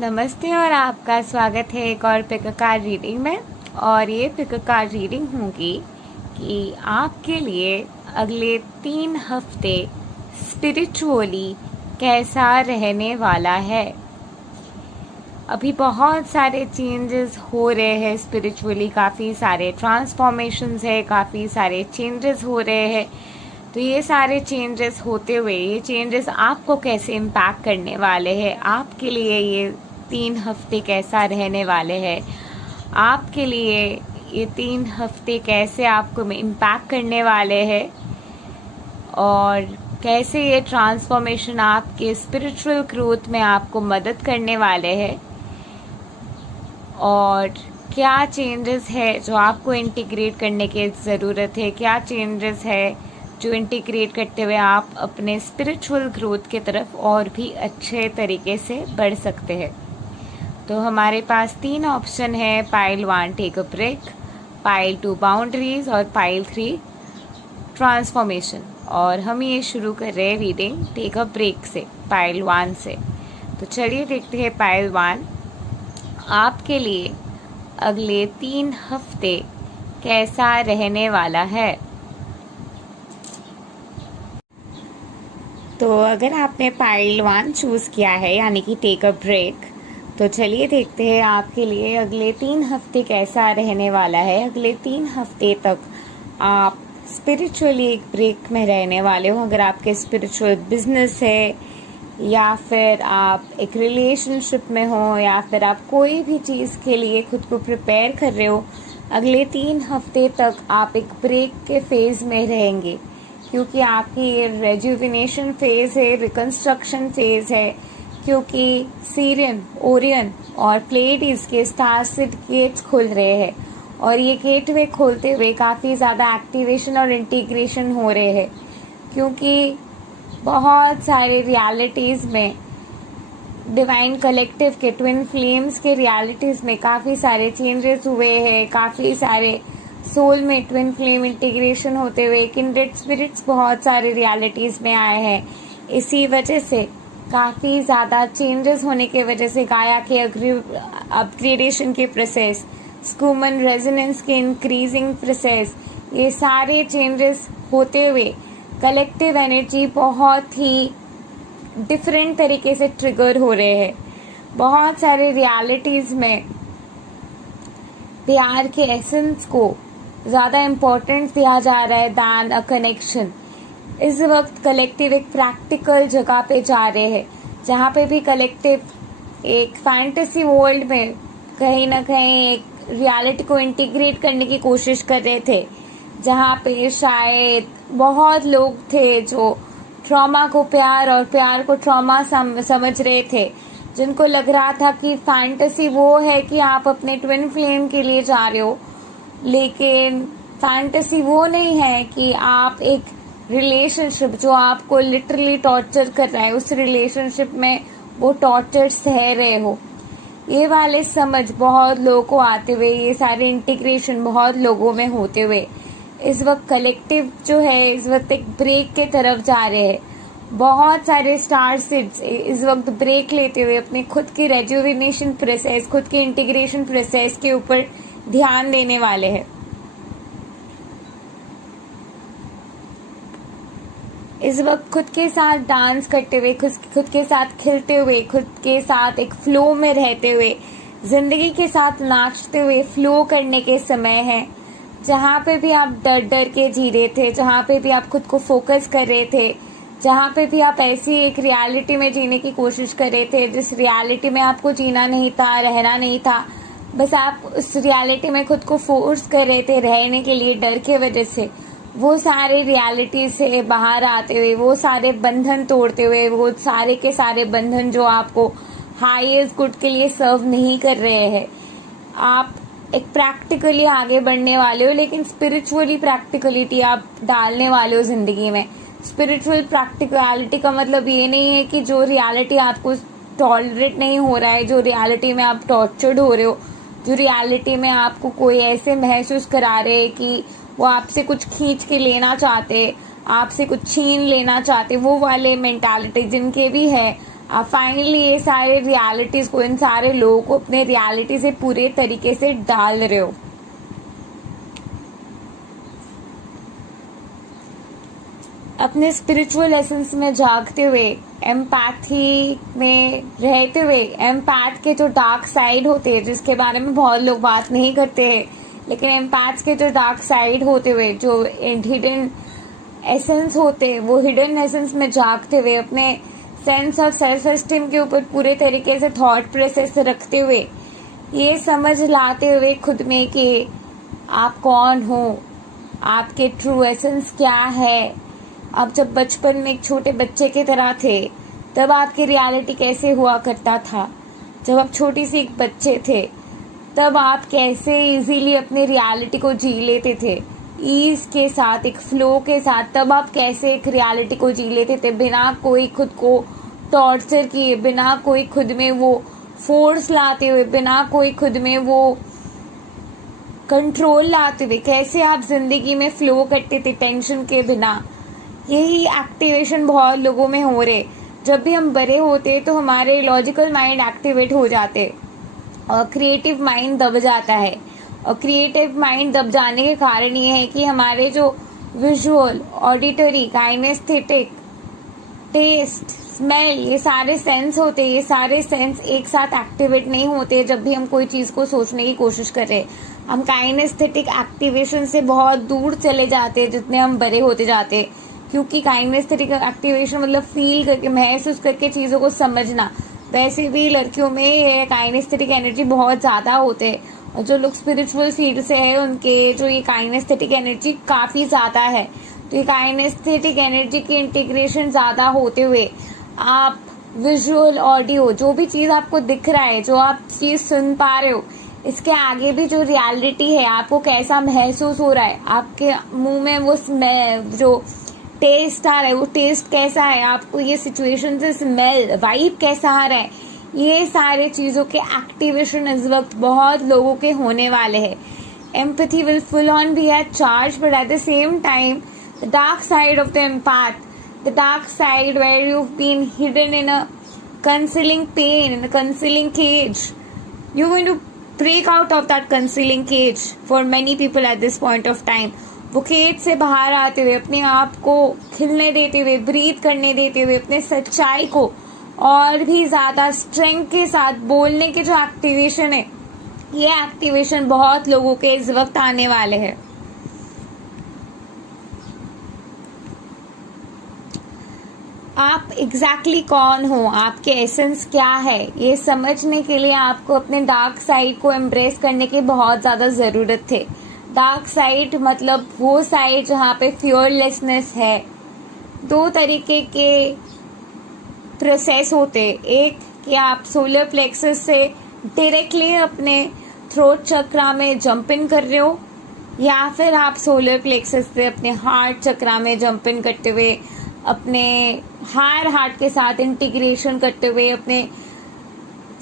नमस्ते और आपका स्वागत है एक और पिक कार्ड रीडिंग में। और ये पिक कार्ड रीडिंग होगी कि आपके लिए अगले 3 हफ्ते स्पिरिचुअली कैसा रहने वाला है। अभी बहुत सारे चेंजेस हो रहे हैं स्पिरिचुअली, काफ़ी सारे ट्रांसफॉर्मेशंस है, काफ़ी सारे चेंजेस हो रहे हैं। तो ये सारे चेंजेस होते हुए ये चेंजेस आपको कैसे इम्पैक्ट करने वाले हैं, आपके लिए ये 3 हफ्ते कैसा रहने वाले हैं, आपके लिए ये 3 हफ्ते कैसे आपको इम्पैक्ट करने वाले हैं और कैसे ये ट्रांसफॉर्मेशन आपके स्पिरिचुअल ग्रोथ में आपको मदद करने वाले हैं और क्या चेंजेस है जो आपको इंटीग्रेट करने की ज़रूरत है, क्या चेंजेस है जो इंटीग्रेट करते हुए आप अपने स्पिरिचुअल ग्रोथ की तरफ और भी अच्छे तरीके से बढ़ सकते हैं। तो हमारे पास 3 ऑप्शन है, pile 1 take a break, pile 2 boundaries और पाइल 3 ट्रांसफॉर्मेशन। और हम ये शुरू कर रहे हैं रीडिंग टेक अ ब्रेक से, पाइल 1 से। तो चलिए देखते हैं पाइल 1 आपके लिए अगले 3 हफ्ते कैसा रहने वाला है। तो अगर आपने पाइल 1 चूज़ किया है यानी कि टेक अ ब्रेक, तो चलिए देखते हैं आपके लिए अगले 3 हफ्ते कैसा रहने वाला है। अगले 3 हफ्ते तक आप स्पिरिचुअली एक ब्रेक में रहने वाले हो। अगर आपके स्पिरिचुअल बिजनेस है या फिर आप एक रिलेशनशिप में हो या फिर आप कोई भी चीज़ के लिए खुद को प्रिपेयर कर रहे हो, अगले 3 हफ्ते तक आप एक ब्रेक के फेज़ में रहेंगे क्योंकि आपकी ये रेजुविनेशन फेज़ है, रिकंस्ट्रक्शन फेज़ है, क्योंकि सीरियन, ओरियन और प्लेडीज के स्टार सेट गेट्स खुल रहे हैं और ये गेटवे खोलते हुए काफ़ी ज़्यादा एक्टिवेशन और इंटीग्रेशन हो रहे हैं क्योंकि बहुत सारे रियलिटीज़ में डिवाइन कलेक्टिव के ट्विन फ्लेम्स के रियलिटीज़ में काफ़ी सारे चेंजेस हुए हैं, काफ़ी सारे सोल में ट्विन फ्लेम इंटीग्रेशन होते हुए किंडरेड स्पिरिट्स बहुत सारे रियलिटीज़ में आए हैं। इसी वजह से काफ़ी ज़्यादा चेंजेस होने की वजह से गाया के अपग्रेडेशन के प्रोसेस, स्कूमन रेजोनेंस के इंक्रीजिंग प्रोसेस, ये सारे चेंजेस होते हुए कलेक्टिव एनर्जी बहुत ही डिफरेंट तरीके से ट्रिगर हो रहे हैं। बहुत सारे रियलिटीज़ में प्यार के एसेंस को ज़्यादा इम्पोर्टेंस दिया जा रहा है दैन अ कनेक्शन। इस वक्त कलेक्टिव एक प्रैक्टिकल जगह पे जा रहे हैं जहाँ पे भी कलेक्टिव एक फैंटेसी वर्ल्ड में कहीं ना कहीं एक रियलिटी को इंटीग्रेट करने की कोशिश कर रहे थे, जहाँ पे शायद बहुत लोग थे जो ट्रॉमा को प्यार और प्यार को ट्रॉमा समझ रहे थे, जिनको लग रहा था कि फैंटेसी वो है कि आप अपने ट्विन फ्लेम के लिए जा रहे हो, लेकिन फैंटेसी वो नहीं है कि आप एक रिलेशनशिप जो आपको लिटरली टॉर्चर कर रहा है उस रिलेशनशिप में वो टॉर्चर सह रहे हो। ये वाले समझ बहुत लोगों को आते हुए, ये सारे इंटीग्रेशन बहुत लोगों में होते हुए इस वक्त कलेक्टिव जो है इस वक्त एक ब्रेक के तरफ जा रहे हैं। बहुत सारे स्टार सीड्स इस वक्त ब्रेक लेते हुए अपने खुद की रेजुविनेशन प्रोसेस, खुद के इंटीग्रेशन प्रोसेस के ऊपर ध्यान देने वाले हैं। इस वक्त खुद के साथ डांस करते हुए, खुद के साथ खिलते हुए, खुद के साथ एक फ्लो में रहते हुए, जिंदगी के साथ नाचते हुए फ्लो करने के समय है। जहाँ पे भी आप डर डर के जी रहे थे, जहाँ पे भी आप खुद को फोकस कर रहे थे, जहाँ पे भी आप ऐसी एक रियलिटी में जीने की कोशिश कर रहे थे जिस रियलिटी में आपको जीना नहीं था, रहना नहीं था, बस आप उस रियलिटी में खुद को फोर्स कर रहे थे रहने के लिए डर के वजह से, वो सारे रियलिटी से बाहर आते हुए, वो सारे बंधन तोड़ते हुए, वो सारे के सारे बंधन जो आपको हाईएस्ट गुड के लिए सर्व नहीं कर रहे हैं, आप एक प्रैक्टिकली आगे बढ़ने वाले हो, लेकिन स्पिरिचुअली प्रैक्टिकलिटी आप डालने वाले हो जिंदगी में। स्पिरिचुअल प्रैक्टिकलिटी का मतलब ये नहीं है कि जो रियलिटी आपको टॉलरेट नहीं हो रहा है, जो रियलिटी में आप टॉर्चर्ड हो रहे हो, जो रियलिटी में आपको कोई ऐसे महसूस करा रहे हैं कि वो आपसे कुछ खींच के लेना चाहते, आपसे कुछ छीन लेना चाहते, वो वाले मेंटालिटी जिनके भी है, आप फाइनली ये सारे रियलिटीज को, इन सारे लोगों को अपने रियलिटी से पूरे तरीके से डाल रहे हो। अपने स्पिरिचुअल एसेंस में जागते हुए, एम्पैथी में रहते हुए, एम्पैथ के जो डार्क साइड होते हैं जिसके बारे में बहुत लोग बात नहीं करते हैं, लेकिन एम्पैथ के जो डार्क साइड होते हुए, जो हिडन एसेंस होते हैं, वो हिडन एसेंस में जागते हुए अपने सेंस ऑफ सेल्फ एस्टीम के ऊपर पूरे तरीके से थॉट प्रोसेस रखते हुए, ये समझ लाते हुए खुद में कि आप कौन हो, आपके ट्रू एसेंस क्या है। आप जब बचपन में एक छोटे बच्चे की तरह थे तब आपकी रियलिटी कैसे हुआ करता था। जब आप छोटी सी एक बच्चे थे तब आप कैसे इजीली अपनी रियलिटी को जी लेते थे, ईज के साथ, एक फ्लो के साथ। तब आप कैसे एक रियलिटी को जी लेते थे बिना कोई खुद को टॉर्चर किए, बिना कोई खुद में वो फोर्स लाते हुए, बिना कोई खुद में वो कंट्रोल लाते हुए कैसे आप जिंदगी में फ्लो करते थे टेंशन के बिना। यही एक्टिवेशन बहुत लोगों में हो रहे। जब भी हम बड़े होते तो हमारे लॉजिकल माइंड एक्टिवेट हो जाते और क्रिएटिव माइंड दब जाता है। और क्रिएटिव माइंड दब जाने के कारण ये है कि हमारे जो visual, auditory, kinesthetic, taste, smell, ये सारे सेंस होते हैं, ये सारे सेंस एक साथ एक्टिवेट नहीं होते जब भी हम कोई चीज़ को सोचने की कोशिश कर रहे हैं। हम काइनेस्थेटिक एक्टिवेशन से बहुत दूर चले जाते हैं जितने हम बड़े होते जाते हैं, क्योंकि काइनेस्थेटिक एक्टिवेशन मतलब फील करके, महसूस करके चीज़ों को समझना। वैसे भी लड़कियों में काइनेस्थेटिक एनर्जी बहुत ज़्यादा होते हैं, और जो लोग स्पिरिचुअल फील्ड से है उनके जो ये काइनेस्थेटिक एनर्जी काफ़ी ज़्यादा है। तो ये काइनेस्थेटिक एनर्जी की इंटीग्रेशन ज़्यादा होते हुए आप विजुअल, ऑडियो, जो भी चीज़ आपको दिख रहा है, जो आप चीज़ सुन पा रहे हो, इसके आगे भी जो रियलिटी है, आपको कैसा महसूस हो रहा है, आपके मुंह में वो जो टेस्ट आ रहा है, वो टेस्ट कैसा है, आपको ये सिचुएशन से स्मेल, वाइब कैसा आ रहा है, ये सारे चीज़ों के एक्टिवेशन इस वक्त बहुत लोगों के होने वाले हैं। Empathy will full on be at charge, but at the same time the dark side of the empath, the dark side where you've been hidden in a concealing pain, in a concealing cage, you're going to break out of that concealing cage for many people at this point of time. वो cage से बाहर आते हुए, अपने आप को खिलने देते हुए, ब्रीथ करने देते हुए, अपने सच्चाई को और भी ज़्यादा स्ट्रेंथ के साथ बोलने के जो एक्टिवेशन है, ये एक्टिवेशन बहुत लोगों के इस वक्त आने वाले हैं। आप एग्जैक्टली कौन हो, आपके एसेंस क्या है, ये समझने के लिए आपको अपने डार्क साइड को एम्ब्रेस करने की बहुत ज़्यादा ज़रूरत है। डार्क साइड मतलब वो साइड जहाँ पे फियरलेसनेस है। दो तरीके के प्रोसेस होते, एक कि आप सोलर प्लेक्सस से डायरेक्टली अपने थ्रोट चक्रा में जंप इन कर रहे हो, या फिर आप सोलर प्लेक्सस से अपने हार्ट चक्रा में जंप इन करते हुए, अपने हार्ट के साथ इंटीग्रेशन करते हुए, अपने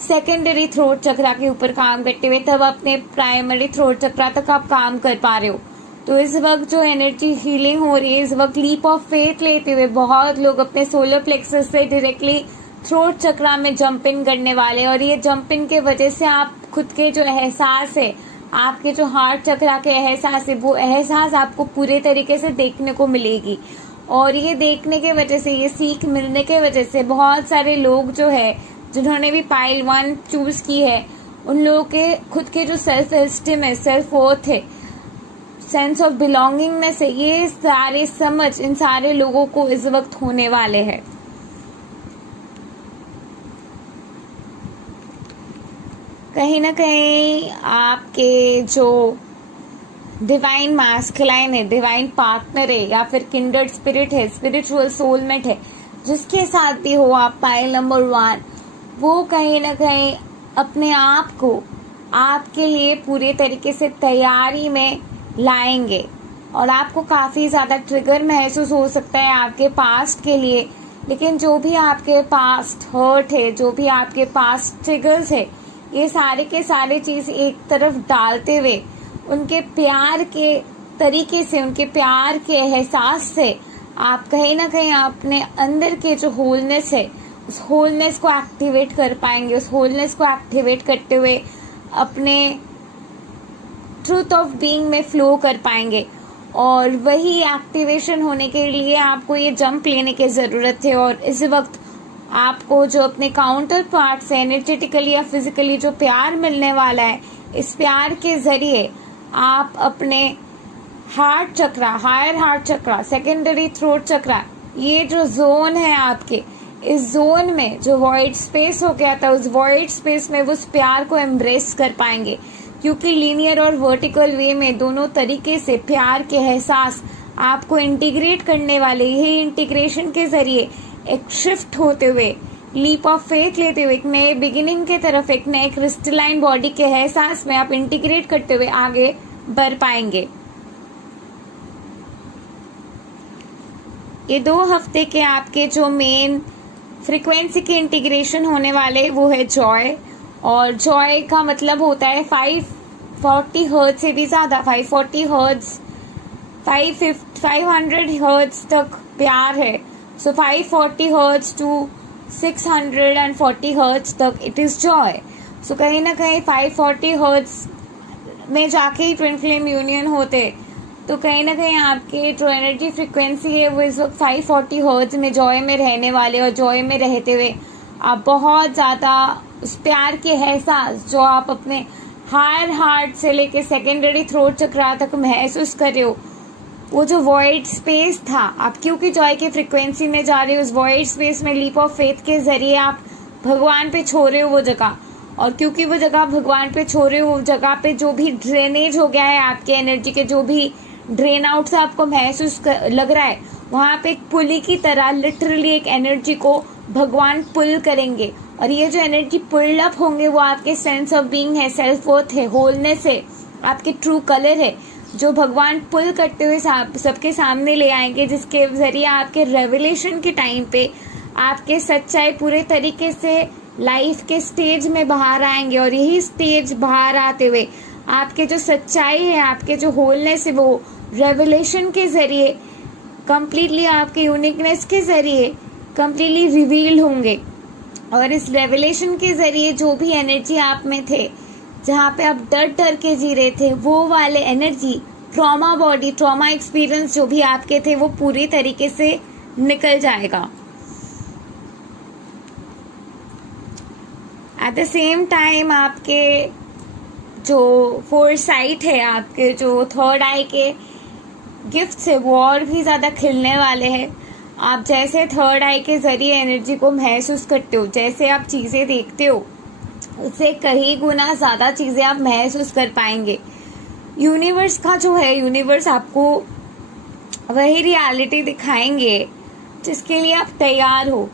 सेकेंडरी थ्रोट चक्रा के ऊपर काम करते हुए, तब अपने प्राइमरी थ्रोट चक्रा तक आप काम कर पा रहे हो। तो इस वक्त जो एनर्जी हीलिंग हो रही है, इस वक्त लीप ऑफ फेथ लेते हुए बहुत लोग अपने सोलर प्लेक्सस से डायरेक्टली थ्रोट चक्रा में जंप इन करने वाले। और ये जंप इन के वजह से आप खुद के जो एहसास है, आपके जो हार्ट चक्रा के एहसास है, वो एहसास आपको पूरे तरीके से देखने को मिलेगी। और ये देखने के वजह से, ये सीख मिलने के वजह से बहुत सारे लोग जो है, जिन्होंने भी पाइल 1 चूज की है, उन लोगों के खुद के जो सेल्फ एस्टीम है, सेल्फ वर्थ है, सेंस ऑफ बिलोंगिंगनेस है, ये सारे समझ इन सारे लोगों को इस वक्त होने वाले हैं। कहीं ना कहीं आपके जो डिवाइन मास्कुलाइन है, डिवाइन पार्टनर है, या फिर किंडर्ड स्पिरिट है, स्पिरिचुअल सोलमेट है, जिसके साथ भी हो आप पाइल नंबर 1, वो कहीं ना कहीं अपने आप को आपके लिए पूरे तरीके से तैयारी में लाएंगे। और आपको काफ़ी ज़्यादा ट्रिगर महसूस हो सकता है आपके पास्ट के लिए, लेकिन जो भी आपके पास्ट हर्ट है, जो भी आपके पास्ट ट्रिगर्स है, ये सारे के सारे चीज़ एक तरफ डालते हुए, उनके प्यार के तरीके से, उनके प्यार के एहसास से आप कहीं ना कहीं अपने अंदर के जो होलनेस है उस होलनेस को एक्टिवेट कर पाएंगे। उस होलनेस को एक्टिवेट करते हुए अपने ट्रूथ ऑफ बीइंग में फ्लो कर पाएंगे। और वही एक्टिवेशन होने के लिए आपको ये जंप लेने की ज़रूरत है। और इस वक्त आपको जो अपने काउंटर पार्ट से एनर्जेटिकली या फिजिकली जो प्यार मिलने वाला है, इस प्यार के ज़रिए आप अपने हार्ट चक्रा, हायर हार्ट चक्रा, सेकेंडरी थ्रोट चक्रा, ये जो जोन है आपके, इस जोन में जो वॉइड स्पेस हो गया था, उस वॉइड स्पेस में वो उस प्यार को एम्ब्रेस कर पाएंगे। क्योंकि लीनियर और वर्टिकल वे में दोनों तरीके से प्यार के एहसास आपको इंटीग्रेट करने वाले, यही इंटीग्रेशन के जरिए एक शिफ्ट होते हुए, लीप ऑफ फेथ लेते हुए, एक नए बिगिनिंग के तरफ, एक नए क्रिस्टलाइन बॉडी के एहसास में आप इंटीग्रेट करते हुए आगे बढ़ पाएंगे। ये 2 हफ्ते के आपके जो मेन फ्रीक्वेंसी के इंटीग्रेशन होने वाले वो है जॉय। और जॉय का मतलब होता है 540 हर्ट्ज से भी ज़्यादा, 540 हर्ट्ज, 500 हर्ट्ज तक प्यार है। सो 540 हर्ट्ज टू 640 हर्ट्ज तक इट इज़ जॉय। सो कहीं ना कहीं 540 हर्ट्ज में जाके ही ट्विन फ्लेम यूनियन होते, तो कहीं ना कहीं आपके जो एनर्जी फ्रिक्वेंसी है वो इस वक्त 540 हर्ट्ज में जॉय में रहने वाले। और जॉय में रहते हुए आप बहुत ज़्यादा उस प्यार के एहसास जो आप अपने हायर हार्ट से लेके सेकेंडरी थ्रोट चक्रा तक महसूस कर रहे हो, वो जो वॉइड स्पेस था, आप क्योंकि जॉय के फ्रिक्वेंसी में जा रहे हो, उस वॉइड स्पेस में लीप ऑफ फेथ के जरिए आप भगवान पे छोड़ रहे हो वो जगह। और क्योंकि वो जगह भगवान पे छोड़ रहे हो, वो जगह पे जो भी ड्रेनेज हो गया है आपके एनर्जी के, जो भी ड्रेन आउट से आपको महसूस लग रहा है, वहाँ पे एक पुली की तरह लिटरली एक एनर्जी को भगवान पुल करेंगे। और ये जो एनर्जी पुल अप होंगे वो आपके सेंस ऑफ बीइंग है, सेल्फ वर्थ है, होलनेस है, आपके ट्रू कलर है, जो भगवान पुल करते हुए सबके सामने ले आएंगे, जिसके जरिए आपके रेवलेशन के टाइम पे आपके सच्चाई पूरे तरीके से लाइफ के स्टेज में बाहर आएंगे। और यही स्टेज बाहर आते हुए आपके जो सच्चाई है, आपके जो होलनेस है, वो रेवलेशन के जरिए कंप्लीटली, आपके यूनिकनेस के जरिए कंप्लीटली रिवील होंगे। और इस रेवलेशन के जरिए जो भी एनर्जी आप में थे, जहाँ पे आप डर डर के जी रहे थे, वो वाले energy, trauma body, trauma experience जो भी आपके थे, वो पूरी तरीके से निकल जाएगा। एट द सेम टाइम आपके जो फोरसाइट है, आपके जो थर्ड आई के गिफ्ट्स है, वो और भी ज़्यादा खिलने वाले हैं। आप जैसे थर्ड आई के ज़रिए एनर्जी को महसूस करते हो, जैसे आप चीज़ें देखते हो, उससे कई गुना ज़्यादा चीज़ें आप महसूस कर पाएंगे। यूनिवर्स का जो है, यूनिवर्स आपको वही रियलिटी दिखाएंगे जिसके लिए आप तैयार हो।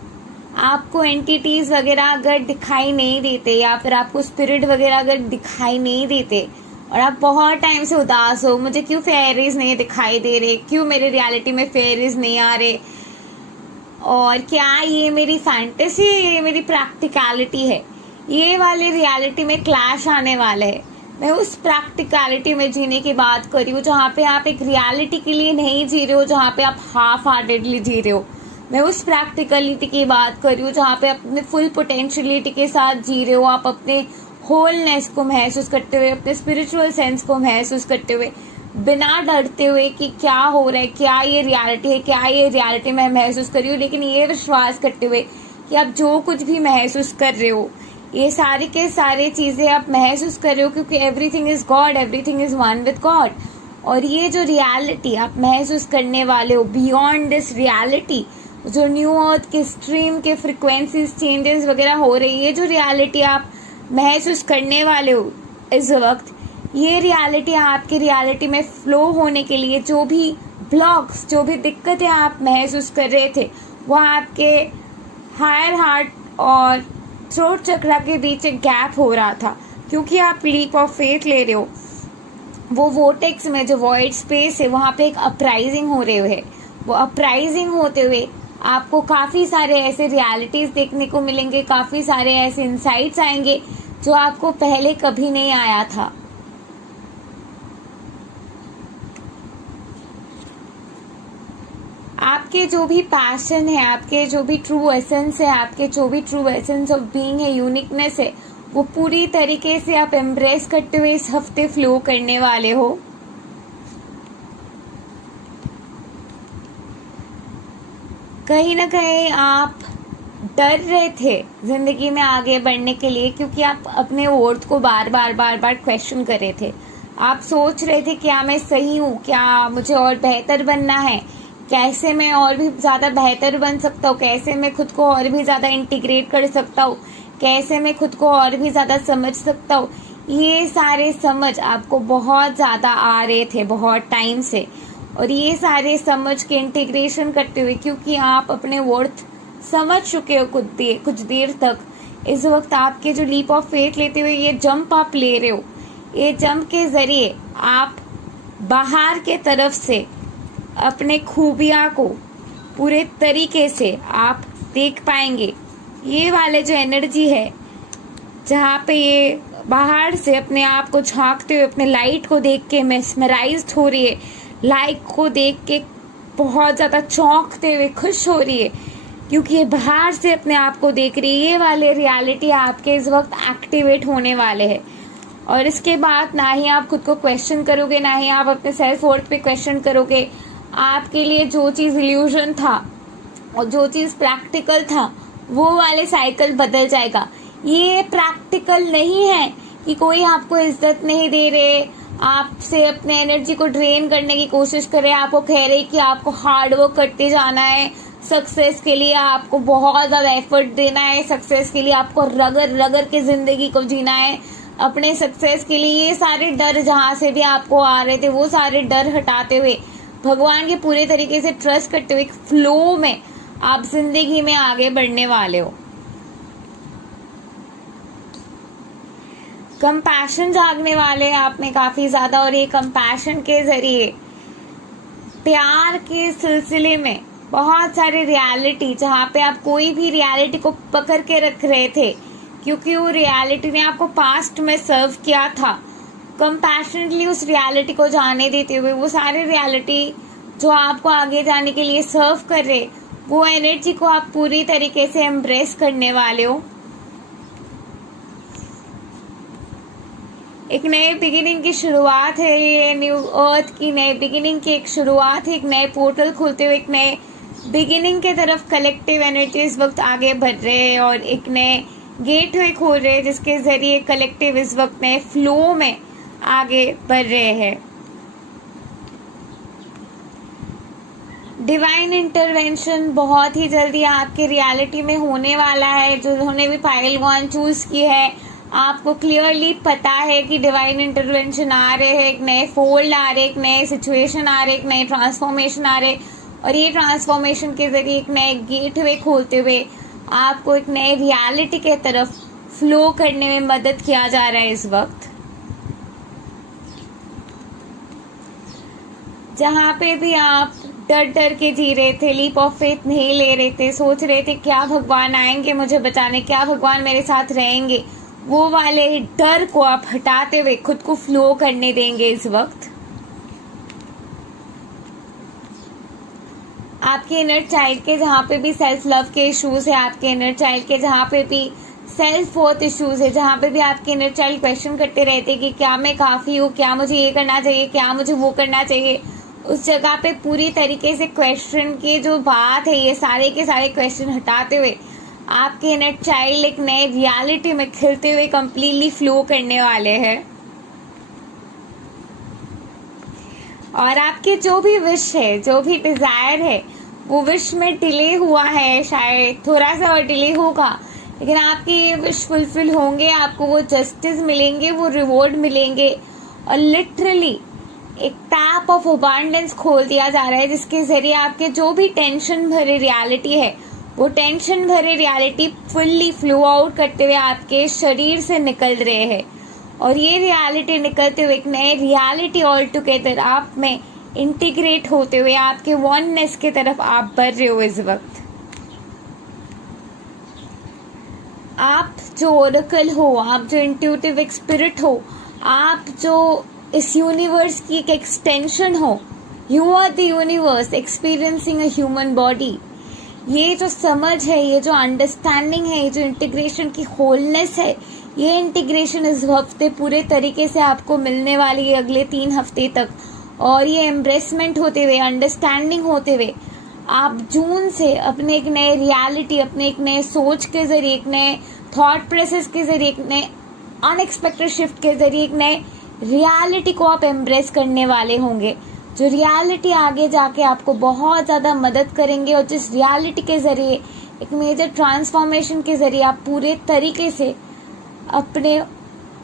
आपको एंटिटीज़ वगैरह अगर दिखाई नहीं देते, या फिर आपको स्पिरिट वगैरह अगर दिखाई नहीं देते, और आप बहुत टाइम से उदास हो, मुझे क्यों फेयरीज नहीं दिखाई दे रहे, क्यों मेरे रियलिटी में फेयरीज नहीं आ रहे, और क्या ये मेरी फैंटेसी है, ये मेरी प्रैक्टिकलिटी है, ये वाली रियलिटी में क्लैश आने वाला है। मैं उस प्रैक्टिकलिटी में जीने की बात कर रही हूँ, जहाँ पे आप एक रियलिटी के लिए नहीं जी रहे हो, जहाँ पे आप हाफ हार्टेडली जी रहे हो। मैं उस प्रैक्टिकलिटी की बात कर रही हूँ जहाँ पे अपने फुल पोटेंशियलिटी के साथ जी रहे हो, आप अपने होलनेस को महसूस करते हुए, अपने स्पिरिचुअल सेंस को महसूस करते हुए, बिना डरते हुए कि क्या हो रहा है, क्या ये रियलिटी है, क्या ये रियलिटी मैं महसूस कर रही हूँ, लेकिन ये विश्वास करते हुए कि आप जो कुछ भी महसूस कर रहे हो, ये सारी के सारी चीज़ें आप महसूस कर रहे हो, क्योंकि everything is God, everything is one with God. और ये जो रियलिटी आप महसूस करने वाले हो, बियॉन्ड दिस रियलिटी, जो न्यू अर्थ के स्ट्रीम के फ्रिक्वेंसीज चेंजेस वगैरह हो रही है, जो रियलिटी आप महसूस करने वाले हो इस वक्त, ये रियलिटी आपकी रियलिटी में फ्लो होने के लिए जो भी ब्लॉक्स, जो भी दिक्कतें आप महसूस कर रहे थे, वो आपके हायर हार्ट और थ्रोट चक्रा के बीच एक गैप हो रहा था, क्योंकि आप लीप ऑफ फेथ ले रहे हो। वो वोटेक्स में जो वॉइड स्पेस है, वहाँ पे एक अपराइजिंग हो रहे हुए, वो अपराइजिंग होते हुए आपको काफ़ी सारे ऐसे रियलिटीज़ देखने को मिलेंगे, काफ़ी सारे ऐसे इंसाइट्स आएंगे जो आपको पहले कभी नहीं आया था। आपके जो भी पैशन है, आपके जो भी ट्रू एसेंस है, आपके जो भी ट्रू एसेंस ऑफ बीइंग है, यूनिकनेस है, वो पूरी तरीके से आप एम्ब्रेस करते हुए इस हफ्ते फ्लो करने वाले हो। कहीं ना कहीं आप डर रहे थे जिंदगी में आगे बढ़ने के लिए, क्योंकि आप अपने वर्थ को बार बार क्वेश्चन कर रहे थे। आप सोच रहे थे क्या मैं सही हूँ, क्या मुझे और बेहतर बनना है, कैसे मैं और भी ज़्यादा बेहतर बन सकता हूँ, कैसे मैं खुद को और भी ज़्यादा इंटीग्रेट कर सकता हूँ, कैसे मैं खुद को और भी ज़्यादा समझ सकता हूँ। ये सारे समझ आपको बहुत ज़्यादा आ रहे थे बहुत टाइम से, और ये सारे समझ के इंटीग्रेशन करते हुए, क्योंकि आप अपने वर्थ समझ चुके हो कुछ देर तक, इस वक्त आपके जो लीप ऑफ फेथ लेते हुए ये जंप आप ले रहे हो, ये जंप के ज़रिए आप बाहर के तरफ से अपने खूबियाँ को पूरे तरीके से आप देख पाएंगे। ये वाले जो एनर्जी है जहाँ पे ये बाहर से अपने आप को झांकते हुए अपने लाइट को देख के मेस्मराइज्ड हो रही है, लाइट को देख के बहुत ज़्यादा चौंकते हुए खुश हो रही है, क्योंकि ये बाहर से अपने आप को देख रही है। ये वाले रियलिटी आपके इस वक्त एक्टिवेट होने वाले हैं, और इसके बाद ना ही आप खुद को क्वेश्चन करोगे, ना ही आप अपने सेल्फ वर्थ पे क्वेश्चन करोगे। आपके लिए जो चीज़ इल्यूजन था और जो चीज़ प्रैक्टिकल था, वो वाले साइकिल बदल जाएगा। ये प्रैक्टिकल नहीं है कि कोई आपको इज्जत नहीं दे रहे, आपसे अपने एनर्जी को ड्रेन करने की कोशिश करे, आपको कह रहे कि आपको हार्ड वर्क करते जाना है, सक्सेस के लिए आपको बहुत ज़्यादा एफर्ट देना है, सक्सेस के लिए आपको रगड़ रगड़ के ज़िंदगी को जीना है, अपने सक्सेस के लिए। ये सारे डर जहाँ से भी आपको आ रहे थे, वो सारे डर हटाते हुए, भगवान के पूरे तरीके से ट्रस्ट करते हुए फ्लो में आप जिंदगी में आगे बढ़ने वाले हो। कंपैशन जागने वाले आप में काफी ज्यादा, और ये कंपैशन के जरिए प्यार के सिलसिले में बहुत सारे रियलिटी, जहाँ पे आप कोई भी रियलिटी को पकड़ के रख रहे थे क्योंकि वो रियलिटी ने आपको पास्ट में सर्व किया था, कंपैशनेटली उस रियलिटी को जाने देते हुए वो सारे रियलिटी जो आपको आगे जाने के लिए सर्व कर रहे, वो एनर्जी को आप पूरी तरीके से एम्ब्रेस करने वाले हो। एक नए बिगिनिंग की शुरुआत है, ये न्यू अर्थ की नए बिगिनिंग की एक शुरुआत है, एक नए पोर्टल खुलते हुए एक नए बिगिनिंग के तरफ कलेक्टिव एनर्जी इस वक्त आगे बढ़ रहे हैं, और एक नए गेटवे खोल रहे हैं जिसके जरिए कलेक्टिव इस वक्त नए फ्लो में आगे बढ़ रहे हैं। डिवाइन इंटरवेंशन बहुत ही जल्दी आपके रियलिटी में होने वाला है। जो उन्होंने भी पायल वन चूज की है, आपको क्लियरली पता है कि डिवाइन इंटरवेंशन आ रहे हैं, एक नए फोल्ड आ रहे, एक नए सिचुएशन आ रहे, एक नए ट्रांसफॉर्मेशन आ रहे, और ये ट्रांसफॉर्मेशन के जरिए एक नए गेटवे खोलते हुए आपको एक नए रियलिटी के तरफ फ्लो करने में मदद किया जा रहा है। इस वक्त जहाँ पे भी आप डर डर के जी रहे थे, लीप ऑफ फेथ नहीं ले रहे थे, सोच रहे थे क्या भगवान आएंगे मुझे बचाने, क्या भगवान मेरे साथ रहेंगे, वो वाले डर को आप हटाते हुए खुद को फ्लो करने देंगे। इस वक्त आपके इनर चाइल्ड के जहाँ पे भी सेल्फ लव के इश्यूज है, आपके इनर चाइल्ड के जहाँ पे भी सेल्फ वर्थ इश्यूज है, जहाँ पे भी आपके इनर चाइल्ड क्वेश्चन करते रहते कि क्या मैं काफ़ी हूँ, क्या मुझे ये करना चाहिए, क्या मुझे वो करना चाहिए, उस जगह पे पूरी तरीके से क्वेश्चन की जो बात है, ये सारे के सारे क्वेश्चन हटाते हुए आपके इनर चाइल्ड एक नए रियलिटी में खिलते हुए कंप्लीटली फ्लो करने वाले हैं। और आपके जो भी विश है, जो भी डिजायर है, वो विश में डिले हुआ है, शायद थोड़ा सा और डिले होगा, लेकिन आपके ये विश फुलफिल होंगे, आपको वो जस्टिस मिलेंगे, वो रिवॉर्ड मिलेंगे, और लिटरली एक टैप ऑफ अबांडेंस खोल दिया जा रहा है जिसके जरिए आपके जो भी टेंशन भरे रियलिटी है, वो टेंशन भरे रियलिटी फुल्ली फ्लो आउट करते हुए आपके शरीर से निकल रहे हैं, और ये रियलिटी निकलते हुए एक नए रियलिटी ऑल टुगेदर आप में इंटीग्रेट होते हुए आपके वननेस की तरफ आप बढ़ रहे हो। इस वक्त आप जो ओरेकल हो, आप जो इंट्यूटिव स्पिरिट हो, आप जो इस यूनिवर्स की एक एक्सटेंशन हो, you are the universe experiencing a human body. ये जो समझ है, ये जो अंडरस्टैंडिंग है, ये जो इंटीग्रेशन की होलनेस है, ये इंटीग्रेशन इस हफ्ते पूरे तरीके से आपको मिलने वाली है अगले 3 हफ्ते तक। और ये एम्ब्रेसमेंट होते हुए, अंडरस्टैंडिंग होते हुए आप जून से अपने एक नए रियलिटी, अपने एक नए सोच के जरिए, एक नए थॉट प्रोसेस के जरिए, एक नए अनएक्सपेक्टेड शिफ्ट के जरिए एक नए रियलिटी को आप एम्ब्रेस करने वाले होंगे, जो रियलिटी आगे जाके आपको बहुत ज़्यादा मदद करेंगे। और जिस रियलिटी के ज़रिए, एक मेजर ट्रांसफॉर्मेशन के ज़रिए आप पूरे तरीके से अपने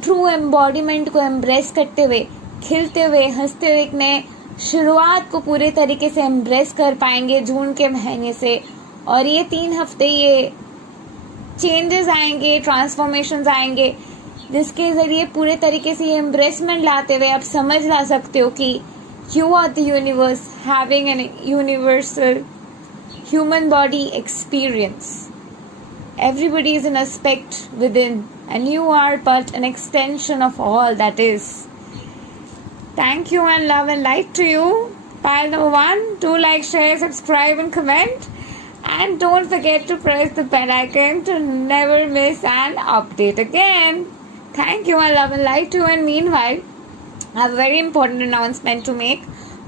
ट्रू एम्बॉडीमेंट को एम्ब्रेस करते हुए, खिलते हुए, हंसते हुए एक नए शुरुआत को पूरे तरीके से एम्ब्रेस कर पाएंगे जून के महीने से। और ये 3 हफ्ते ये चेंजेस आएंगे, ट्रांसफॉर्मेशंस आएंगे, जिसके ज़रिए पूरे तरीके से ये एम्ब्रेसमेंट लाते हुए आप समझ ला सकते हो कि you are the universe having an universal human body experience. Everybody is an aspect within, and you are but an extension of all that is. Thank you and love and light to you. Pile number 1, do like, share, subscribe and comment. And don't forget to press the bell icon to never miss an update again. Thank you and love and light to you. And meanwhile, I have a very important announcement to make.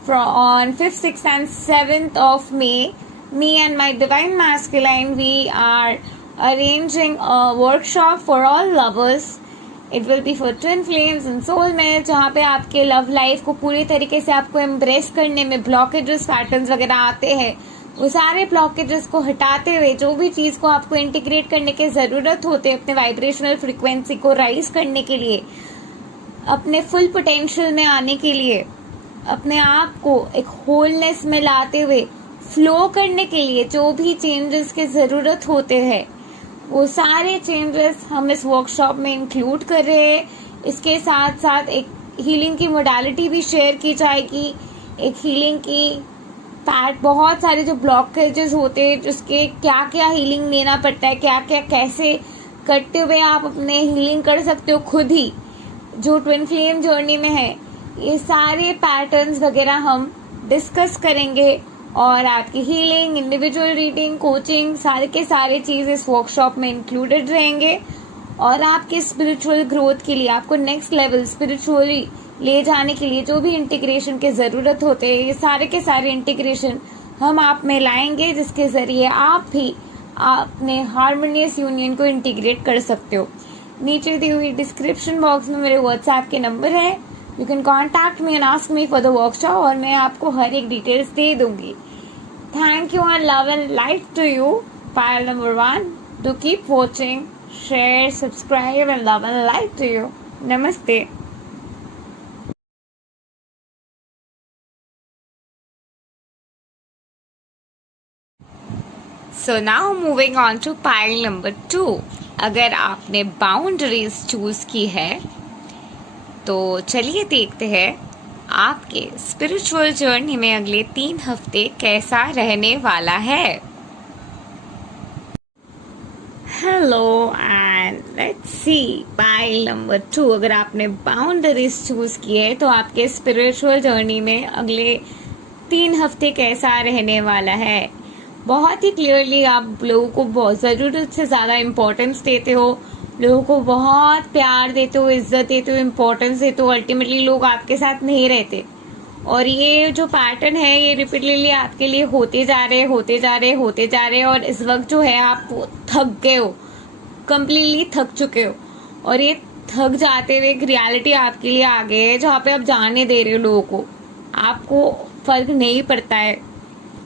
On 5th, 6th and 7th of May, me and my Divine Masculine, we are arranging a workshop for all lovers. It will be for twin flames and soulmates, जहाँ पे आपके love life को पूरी तरीके से आपको embrace करने में ब्लॉकेजेस, पैटर्न्स वगैरह आते हैं, वो सारे ब्लॉकेजेस को हटाते हुए जो भी चीज़ को आपको इंटीग्रेट करने की ज़रूरत होते है अपने वाइब्रेशनल फ्रिक्वेंसी को राइज करने के लिए, अपने फुल पोटेंशियल में आने के लिए, अपने आप को एक होलनेस में लाते हुए फ्लो करने के लिए जो भी चेंजेस की ज़रूरत होते हैं, वो सारे चेंजेस हम इस वर्कशॉप में इंक्लूड कर रहे हैं। इसके साथ साथ एक हीलिंग की मोडालिटी भी शेयर की जाएगी, एक हीलिंग की बहुत सारे जो ब्लॉकेजेस होते हैं, जिसके क्या क्या हीलिंग लेना पड़ता है, क्या क्या कैसे करते हुए आप अपने हीलिंग कर सकते हो खुद ही, जो ट्विन फ्लेम जर्नी में है, ये सारे पैटर्न्स वगैरह हम डिस्कस करेंगे। और आपकी हीलिंग, इंडिविजुअल रीडिंग, कोचिंग, सारे के सारे चीज़ इस वर्कशॉप में इंक्लूडेड रहेंगे। और आपके स्पिरिचुअल ग्रोथ के लिए, आपको नेक्स्ट लेवल स्पिरिचुअली ले जाने के लिए जो भी इंटीग्रेशन के ज़रूरत होते हैं, ये सारे के सारे इंटीग्रेशन हम आप में लाएंगे, जिसके ज़रिए आप भी अपने हार्मोनियस यूनियन को इंटीग्रेट कर सकते हो। नीचे दी हुई डिस्क्रिप्शन बॉक्स में मेरे व्हाट्सएप के नंबर है, you can contact me and ask me for the workshop, और मैं आपको हर एक डिटेल्स दे दूंगी। Thank you and love and light to you. Pile number 1, do keep watching, share, subscribe and love and light to you. नमस्ते। So now moving on to pile number 2. अगर आपने बाउंड्रीज चूज की है तो चलिए देखते हैं आपके स्पिरिचुअल जर्नी में अगले 3 हफ्ते कैसा रहने वाला है। Hello and let's see pile number 2। अगर आपने बाउंड्रीज चूज की है तो आपके स्पिरिचुअल जर्नी में अगले 3 हफ्ते कैसा रहने वाला है। बहुत ही क्लियरली आप लोगों को बहुत ज़रूरत से ज़्यादा इम्पोर्टेंस देते हो, लोगों को बहुत प्यार देते हो, इज्जत देते हो, इम्पोर्टेंस देते हो। अल्टीमेटली लोग आपके साथ नहीं रहते, और ये जो पैटर्न है ये रिपीटेडली आपके लिए होते जा रहे, और इस वक्त जो है आप थक गए हो, कम्प्लीटली थक चुके हो, और ये थक जाते हुए एक रियलिटी आपके लिए आ गई है जहाँ पे आप जाने दे रहे हो लोगों को। आपको फर्क नहीं पड़ता है,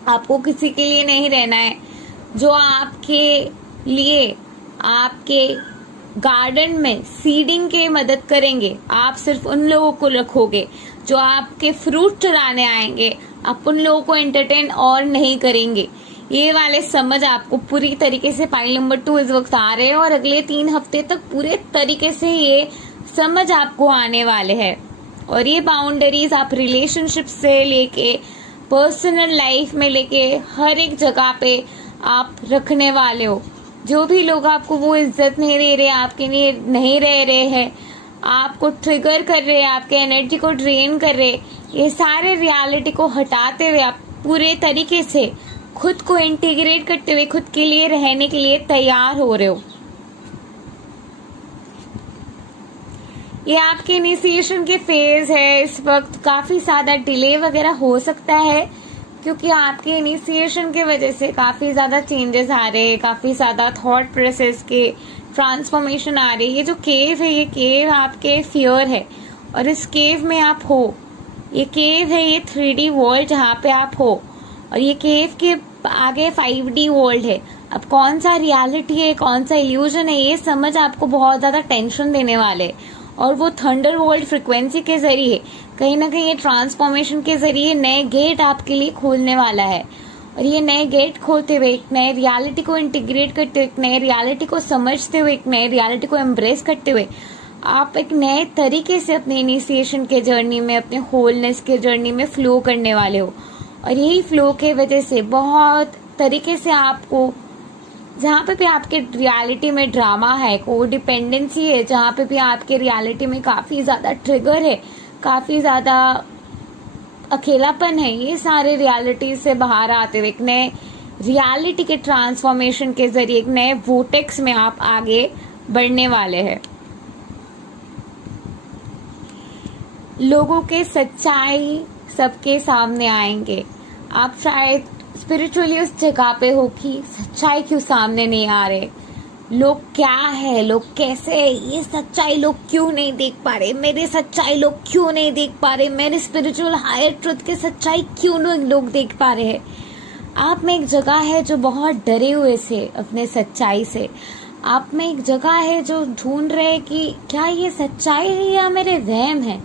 आपको किसी के लिए नहीं रहना है। जो आपके लिए आपके गार्डन में सीडिंग के मदद करेंगे, आप सिर्फ उन लोगों को रखोगे। जो आपके फ्रूट चुराने आएंगे, आप उन लोगों को एंटरटेन और नहीं करेंगे। ये वाले समझ आपको पूरी तरीके से पाइल नंबर 2 इस वक्त आ रहे हैं, और अगले 3 हफ्ते तक पूरे तरीके से ये समझ आपको आने वाले हैं। और ये बाउंड्रीज आप रिलेशनशिप से लेके पर्सनल लाइफ में लेके हर एक जगह पे आप रखने वाले हो। जो भी लोग आपको वो इज्जत नहीं दे रहे, आपके लिए नहीं रह रहे हैं, आपको ट्रिगर कर रहे हैं, आपके एनर्जी को ड्रेन कर रहे, ये सारे रियलिटी को हटाते हुए आप पूरे तरीके से खुद को इंटीग्रेट करते हुए खुद के लिए रहने के लिए तैयार हो रहे हो। ये आपके इनिशिएशन के फेज है। इस वक्त काफी ज्यादा डिले वगैरह हो सकता है क्योंकि आपके इनिशिएशन के वजह से काफी ज्यादा चेंजेस आ रहे हैं, काफी ज्यादा थॉट प्रोसेस के ट्रांसफॉर्मेशन आ रही है। ये जो केव है, ये केव आपके फियर है और इस केव में आप हो। ये केव है, ये 3D वर्ल्ड जहाँ पे आप हो और ये केव के आगे 5D वर्ल्ड है। अब कौन सा रियलिटी है, कौन सा इल्यूजन है, ये समझ आपको बहुत ज्यादा टेंशन देने वाले और वो थंडर वर्ल्ड फ्रिक्वेंसी के जरिए कहीं ना कहीं ये ट्रांसफॉर्मेशन के जरिए नए गेट आपके लिए खोलने वाला है। और ये नए गेट खोलते हुए, एक नए रियलिटी को इंटीग्रेट करते हुए, एक नए रियलिटी को समझते हुए, एक नए रियलिटी को एम्ब्रेस करते हुए आप एक नए तरीके से अपने इनिशिएशन के जर्नी में, अपने होलनेस के जर्नी में फ्लो करने वाले हो। और यही फ्लो के वजह से बहुत तरीके से आपको, जहाँ पे भी आपके रियलिटी में ड्रामा है, को डिपेंडेंसी है, जहाँ पे भी आपके रियलिटी में काफी ज्यादा ट्रिगर है, काफी ज्यादा अकेलापन है, ये सारे रियलिटी से बाहर आते हुए एक नए रियलिटी के ट्रांसफॉर्मेशन के जरिए एक नए वोटेक्स में आप आगे बढ़ने वाले हैं। लोगों के सच्चाई सबके सामने आएंगे। आप शायद स्पिरिचुअली उस जगह पे हो कि सच्चाई क्यों सामने नहीं आ रहे, लोग क्या है, लोग कैसे है, ये सच्चाई लोग क्यों नहीं देख पा रहे, मेरे सच्चाई लोग क्यों नहीं देख पा रहे, मेरे स्पिरिचुअल हायर ट्रुथ के सच्चाई क्यों नहीं लोग देख पा रहे हैं। आप में एक जगह है जो बहुत डरे हुए से अपने सच्चाई से। आप में एक जगह है जो ढूंढ रहे कि क्या ये सच्चाई है या मेरे वहम है।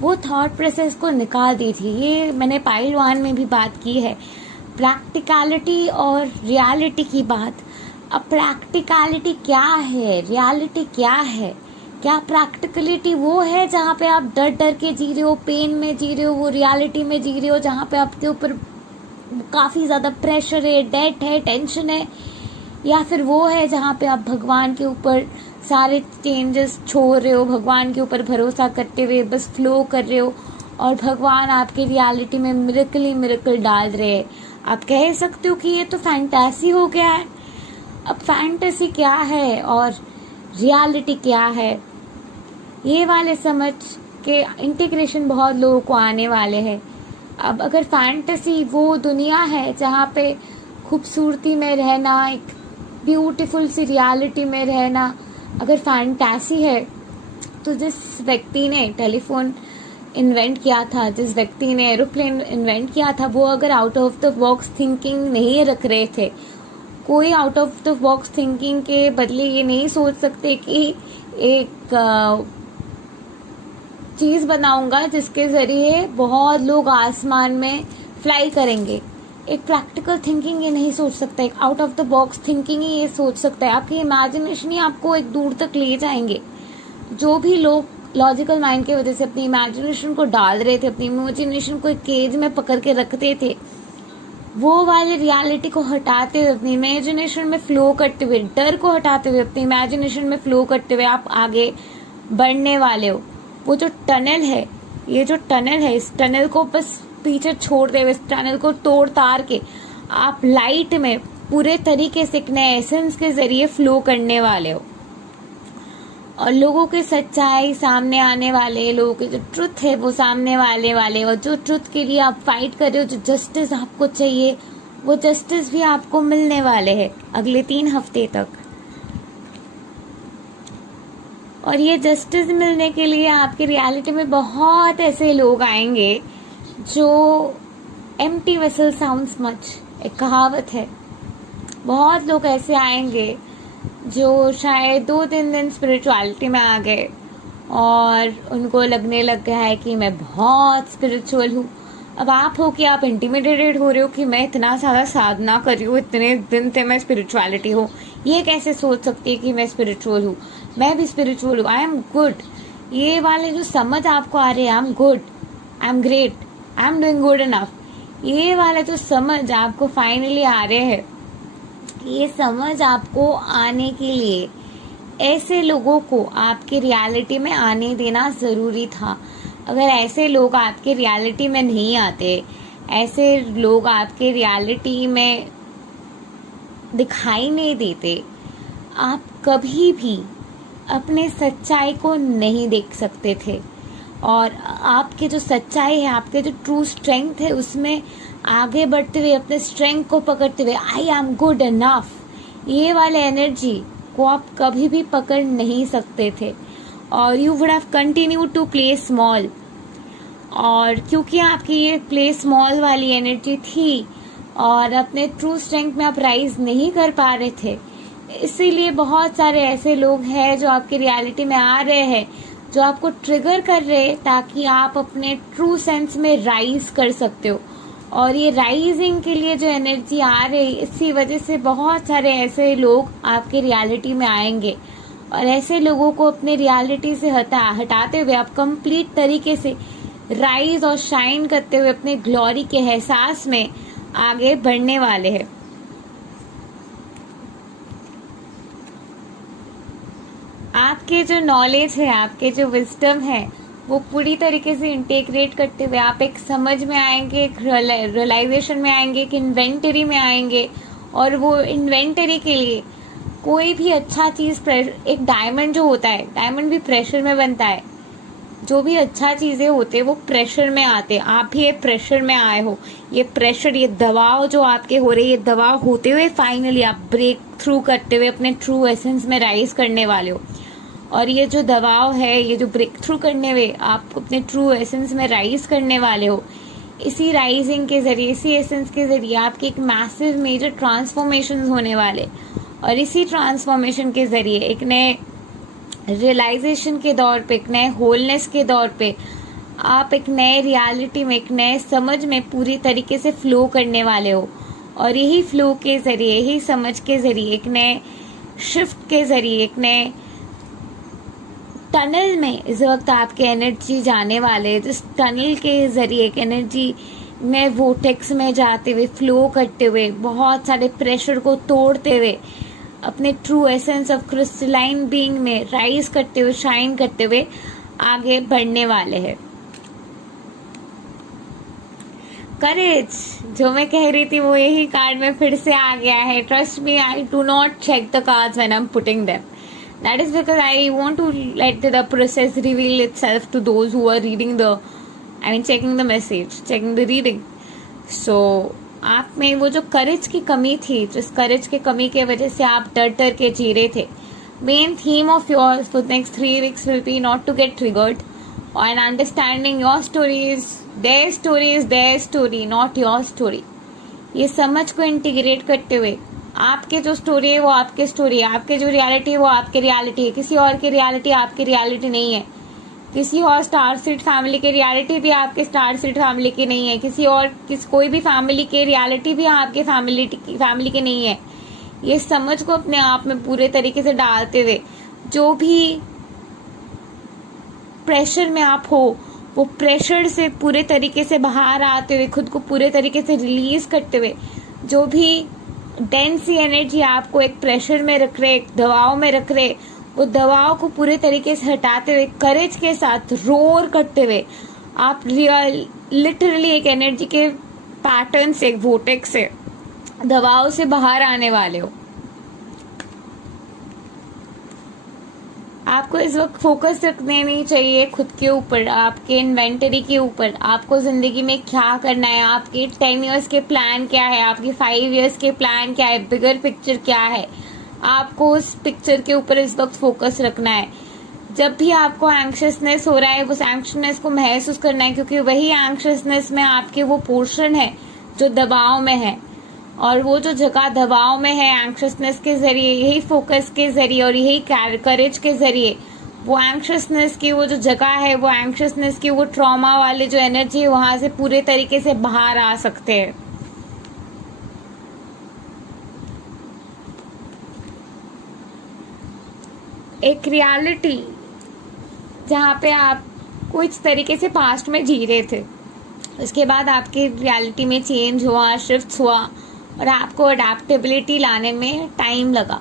वो थॉट प्रोसेस को निकाल दी थी। ये मैंने पाइल 1 में भी बात की है, प्रैक्टिकलिटी और रियलिटी की बात। अब प्रैक्टिकलिटी क्या है, रियलिटी क्या है? क्या प्रैक्टिकलिटी वो है जहाँ पे आप डर डर के जी रहे हो, पेन में जी रहे हो, वो रियलिटी में जी रहे हो जहाँ पे आपके ऊपर काफी ज्यादा प्रेशर है, डेट है, टेंशन है? या फिर वो है जहाँ पे आप भगवान के ऊपर सारे चेंजेस छोड़ रहे हो, भगवान के ऊपर भरोसा करते हुए बस फ्लो कर रहे हो और भगवान आपके रियलिटी में मिरेकल ही मिरेकल डाल रहे हैं? आप कह सकते हो कि ये तो फैंटेसी हो गया है। अब फैंटेसी क्या है और रियलिटी क्या है, ये वाले समझ के इंटीग्रेशन बहुत लोगों को आने वाले हैं। अब अगर फैंटेसी वो दुनिया है जहाँ पे खूबसूरती में रहना, एक ब्यूटीफुल सी रियलिटी में रहना अगर फैंटेसी है, तो जिस व्यक्ति ने टेलीफोन इन्वेंट किया था, जिस व्यक्ति ने एरोप्लेन इन्वेंट किया था, वो अगर out of the box thinking नहीं रख रहे थे, कोई out of the box thinking के बदले ये नहीं सोच सकते कि एक चीज बनाऊंगा जिसके जरिए बहुत लोग आसमान में फ्लाई करेंगे। एक प्रैक्टिकल थिंकिंग ये नहीं सोच सकता, एक out of the box thinking ही ये सोच सकता है। आपकी इमेजिनेशन ही आपको एक दूर तक ले जाएंगे। जो भी लोग लॉजिकल माइंड की वजह से अपनी इमेजिनेशन को डाल रहे थे, अपनी इमेजिनेशन को एक केज में पकड़ के रखते थे, वो वाले रियलिटी को हटाते हुए, अपनी इमेजिनेशन में फ्लो करते हुए, डर को हटाते हुए, अपनी इमेजिनेशन में फ्लो करते हुए आप आगे बढ़ने वाले हो। वो जो टनल है, ये जो टनल है, इस टनल को बस पीछे छोड़ दे, इस टनल को तोड़ तार के आप लाइट में पूरे तरीके से एक नए एसेंस के जरिए फ्लो करने वाले हो। और लोगों के सच्चाई सामने आने वाले, लोगों के जो ट्रुथ है वो सामने वाले और जो ट्रुथ के लिए आप फाइट कर रहे हो, जो जस्टिस आपको चाहिए, वो जस्टिस भी आपको मिलने वाले हैं अगले 3 हफ्ते तक। और ये जस्टिस मिलने के लिए आपकी रियलिटी में बहुत ऐसे लोग आएंगे जो एम्प्टी वेसल साउंड्स मच, एक कहावत है। बहुत लोग ऐसे आएंगे जो शायद 2-3 दिन स्पिरिचुअलिटी में आ गए और उनको लगने लग गया है कि मैं बहुत स्पिरिचुअल हूँ। अब आप हो कि आप इंटिमिडेटेड हो रहे हो कि मैं इतना सारा साधना कर रही हूँ, इतने दिन से मैं स्पिरिचुअलिटी हूँ, ये कैसे सोच सकती है कि मैं स्पिरिचुअल हूँ, मैं भी स्पिरिचुअल हूँ, आई एम गुड। ये वाले जो समझ आपको आ रहे हैं, I am good, I am great, I am doing good enough, ये वाले जो समझ आपको फाइनली आ रहे हैं, ये समझ आपको आने के लिए ऐसे लोगों को आपकी रियलिटी में आने देना जरूरी था। अगर ऐसे लोग आपके रियलिटी में नहीं आते, ऐसे लोग आपके रियलिटी में दिखाई नहीं देते, आप कभी भी अपने सच्चाई को नहीं देख सकते थे। और आपके जो सच्चाई है, आपके जो ट्रू स्ट्रेंथ है, उसमें आगे बढ़ते हुए अपने स्ट्रेंथ को पकड़ते हुए आई एम गुड इनफ, ये वाले एनर्जी को आप कभी भी पकड़ नहीं सकते थे। और you would have continue to play small. और क्योंकि आपकी ये प्ले स्मॉल वाली एनर्जी थी और अपने ट्रू स्ट्रेंथ में आप राइज नहीं कर पा रहे थे, इसीलिए बहुत सारे ऐसे लोग हैं जो आपकी रियलिटी में आ रहे हैं, जो आपको ट्रिगर कर रहे हैं ताकि आप अपने ट्रू सेंस में राइज कर सकते हो। और ये राइजिंग के लिए जो एनर्जी आ रही, इसी वजह से बहुत सारे ऐसे लोग आपके रियलिटी में आएंगे। और ऐसे लोगों को अपने रियलिटी से हटाते हुए आप कंप्लीट तरीके से राइज और शाइन करते हुए अपने ग्लोरी के एहसास में आगे बढ़ने वाले हैं। आपके जो नॉलेज है, आपके जो विजडम है, वो पूरी तरीके से इंटीग्रेट करते हुए आप एक समझ में आएंगे, एक रियलाइजेशन में आएंगे, एक इन्वेंटरी में आएंगे। और वो इन्वेंटरी के लिए कोई भी अच्छा चीज़, एक डायमंड जो होता है, डायमंड भी प्रेशर में बनता है। जो भी अच्छा चीज़ें होते हैं वो प्रेशर में आते हैं। आप भी ये प्रेशर में आए हो, ये प्रेशर, ये दबाव जो आपके हो रहे, ये दबाव होते हुए फाइनली आप ब्रेक थ्रू करते हुए अपने ट्रू एसेंस में राइज करने वाले हो। और ये जो दबाव है, ये जो ब्रेक थ्रू करने हुए आप अपने ट्रू एसेंस में राइज करने वाले हो, इसी राइजिंग के जरिए, इसी एसेंस के जरिए आपकी एक मैसिव मेजर ट्रांसफॉर्मेशन होने वाले। और इसी ट्रांसफॉर्मेशन के जरिए एक नए रियलाइजेशन के दौर पे, एक नए होलनेस के दौर पे आप एक नए रियलिटी में, एक नए समझ में पूरी तरीके से फ्लो करने वाले हो। और यही फ्लो के जरिए, यही समझ के जरिए, एक नए शिफ्ट के जरिए, एक नए टनल में इस वक्त आपके एनर्जी जाने वाले, जिस टनल के जरिए एक एनर्जी में वोटेक्स में जाते हुए, फ्लो करते हुए, बहुत सारे प्रेशर को तोड़ते हुए अपने true essence of crystalline being में राइज करते हुए, शाइन करते हुए आगे बढ़ने वाले हैं। करेज जो मैं कह रही थी, वो यही कार्ड में फिर से आ गया है। Trust me, I do not check the cards when I am putting them. That is because I want to let the process reveal itself to those who are reading checking the message, checking the reading. So, आप में वो जो करेज की कमी थी, जिस करेज की कमी के वजह से आप डर डर के जी रहे थे, main theme of yours for next 3 weeks will be not to get triggered and understanding your story is their story, not your story. ये समझ को इंटीग्रेट करते हुए आपके जो स्टोरी है वो आपकी स्टोरी है, आपके जो रियलिटी है वो आपकी रियलिटी है, किसी और की रियलिटी आपकी रियलिटी नहीं है, किसी और स्टार सीड फैमिली की रियलिटी भी आपके स्टार सीड फैमिली की नहीं है, कोई भी फैमिली की रियलिटी भी आपके फैमिली की नहीं है। ये समझ को अपने आप में पूरे तरीके से डालते हुए जो भी प्रेशर में आप हो, वो प्रेशर से पूरे तरीके से बाहर आते हुए, खुद को पूरे तरीके से रिलीज करते हुए, जो भी डेंस एनर्जी आपको एक प्रेशर में रख रहे, एक दबाव में रख रहे, वो दबाव को पूरे तरीके से हटाते हुए, करेज के साथ रोर करते हुए आप लिटरली एक एनर्जी के पैटर्न से, एक वोटेक्स से, दबाव से बाहर आने वाले हो। आपको इस वक्त फोकस रखने नहीं चाहिए खुद के ऊपर, आपके इन्वेंटरी के ऊपर, आपको जिंदगी में क्या करना है, आपके 10 इयर्स के प्लान क्या है, आपके 5 इयर्स के प्लान क्या है, बिगर पिक्चर क्या है, आपको उस पिक्चर के ऊपर इस वक्त फोकस रखना है। जब भी आपको एंक्शसनेस हो रहा है, उस एंक्शसनेस को महसूस करना है, क्योंकि वही एंक्शसनेस में आपके वो पोर्शन है जो दबाव में है। और वो जो जगह दबाव में है, एंक्शसनेस के जरिए, यही फोकस के जरिए और यही करेज के जरिए, वो एंक्शसनेस की वो जो जगह है, वो एंक्शसनेस की वो ट्रॉमा वाले जो एनर्जी है, वहां से पूरे तरीके से बाहर आ सकते हैं। एक रियलिटी जहाँ पे आप कुछ तरीके से पास्ट में जी रहे थे, उसके बाद आपकी रियलिटी में चेंज हुआ, शिफ्ट हुआ और आपको अडेप्टेबिलिटी लाने में टाइम लगा।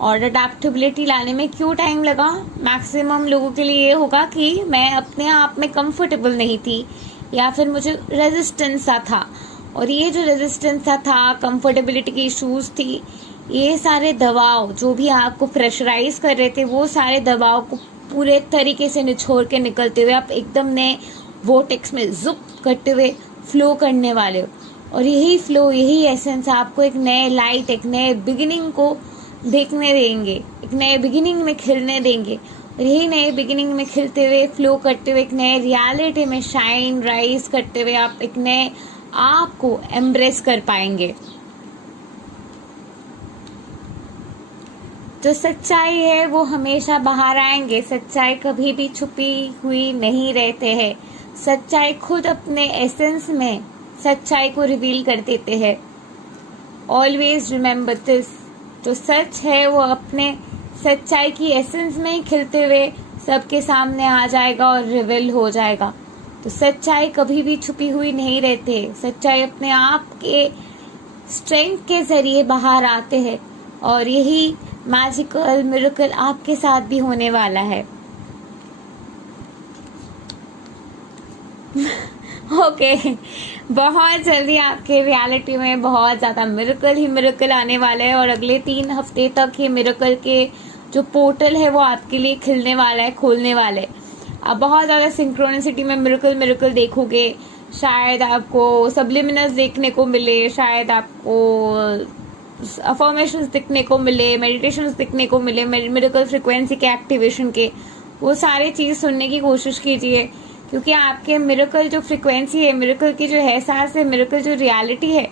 और अडेप्टेबिलिटी लाने में क्यों टाइम लगा? मैक्सिमम लोगों के लिए ये होगा कि मैं अपने आप में कंफर्टेबल नहीं थी, या फिर मुझे रेजिस्टेंस सा था, और ये जो रेजिस्टेंस सा था, कंफर्टेबिलिटी की इश्यूज थी, ये सारे दबाव जो भी आपको प्रेशराइज कर रहे थे, वो सारे दबाव को पूरे तरीके से निचोड़ के निकलते हुए आप एकदम नए वोटेक्स में जुप करते हुए फ्लो करने वाले हो। और यही फ्लो, यही एसेंस आपको एक नए लाइट, एक नए बिगिनिंग को देखने देंगे, एक नए बिगिनिंग में खिलने देंगे। और यही नए बिगिनिंग में खिलते हुए, फ्लो करते हुए, एक नए रियलिटी में शाइन राइज करते हुए आप एक नए आप को एम्ब्रेस कर पाएंगे। जो सच्चाई है वो हमेशा बाहर आएंगे। सच्चाई कभी भी छुपी हुई नहीं रहते हैं। सच्चाई खुद अपने एसेंस में सच्चाई को रिवील कर देते हैं। ऑलवेज रिमेम्बर दिस, जो सच है वो अपने सच्चाई की एसेंस में ही खिलते हुए सबके सामने आ जाएगा और रिवील हो जाएगा। तो सच्चाई कभी भी छुपी हुई नहीं रहते। सच्चाई अपने आप के स्ट्रेंथ के जरिए बाहर आते हैं, और यही मैजिकल मिरेकल आपके साथ भी होने वाला है। ओके बहुत जल्दी आपके रियलिटी में बहुत ज़्यादा मिरेकल ही मिरेकल आने वाला है, और अगले 3 हफ्ते तक ये मिरेकल के जो पोर्टल है वो आपके लिए खिलने वाला है, खोलने वाला है। आप बहुत ज़्यादा सिंक्रोनिसिटी में मिरेकल मिरेकल देखोगे। शायद आपको सब्लिमिनल्स देखने को मिले, शायद आपको अफर्मेशंस दिखने को मिले, मेडिटेशंस दिखने को मिले, मिरेकल फ्रिक्वेंसी के एक्टिवेशन के। वो सारे चीज़ सुनने की कोशिश कीजिए, क्योंकि आपके मिरेकल जो फ्रिक्वेंसी है, मिरेकल की जो एहसास है, मिरेकल जो रियलिटी है,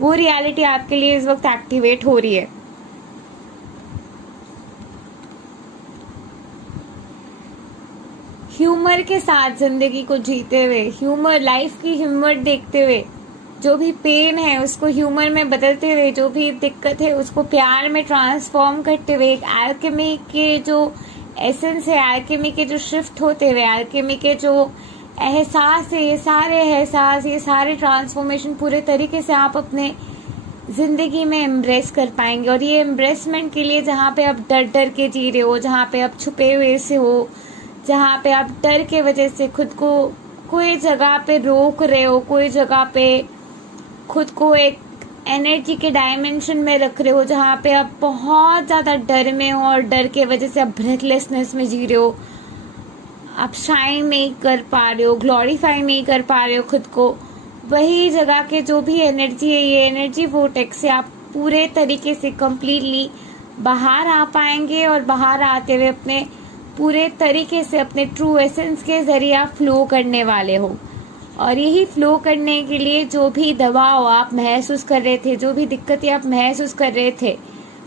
वो रियलिटी आपके लिए इस वक्त एक्टिवेट हो रही है। ह्यूमर के साथ जिंदगी को जीते हुए, ह्यूमर, लाइफ की ह्यूमर देखते हुए, जो भी पेन है उसको ह्यूमर में बदलते हुए, जो भी दिक्कत है उसको प्यार में ट्रांसफॉर्म करते हुए, एक एल्केमी के जो एसेंस है, एल्केमी के जो शिफ्ट होते हुए, एल्केमी के जो एहसास है, ये सारे एहसास, ये सारे ट्रांसफॉर्मेशन पूरे तरीके से आप अपने जिंदगी में एम्ब्रेस कर पाएंगे। और ये एम्ब्रेसमेंट के लिए, जहाँ पे आप डर डर के जी रहे हो, जहाँ पे आप छुपे हुए से हो, जहाँ पे आप डर के वजह से खुद को कोई जगह पे रोक रहे हो, कोई जगह पे खुद को एक एनर्जी के डायमेंशन में रख रहे हो, जहाँ पे आप बहुत ज़्यादा डर में हो, और डर के वजह से आप ब्रेथलेसनेस में जी रहे हो, आप शाइन नहीं कर पा रहे हो, ग्लोरीफाई नहीं कर पा रहे हो खुद को, वही जगह के जो भी एनर्जी है, ये एनर्जी वोटेक्स से आप पूरे तरीके से कंप्लीटली बाहर आ पाएंगे। और बाहर आते हुए अपने पूरे तरीके से अपने ट्रू एसेंस के जरिए आप फ्लो करने वाले हो। और यही फ्लो करने के लिए जो भी दबाव आप महसूस कर रहे थे, जो भी दिक्कतें आप महसूस कर रहे थे,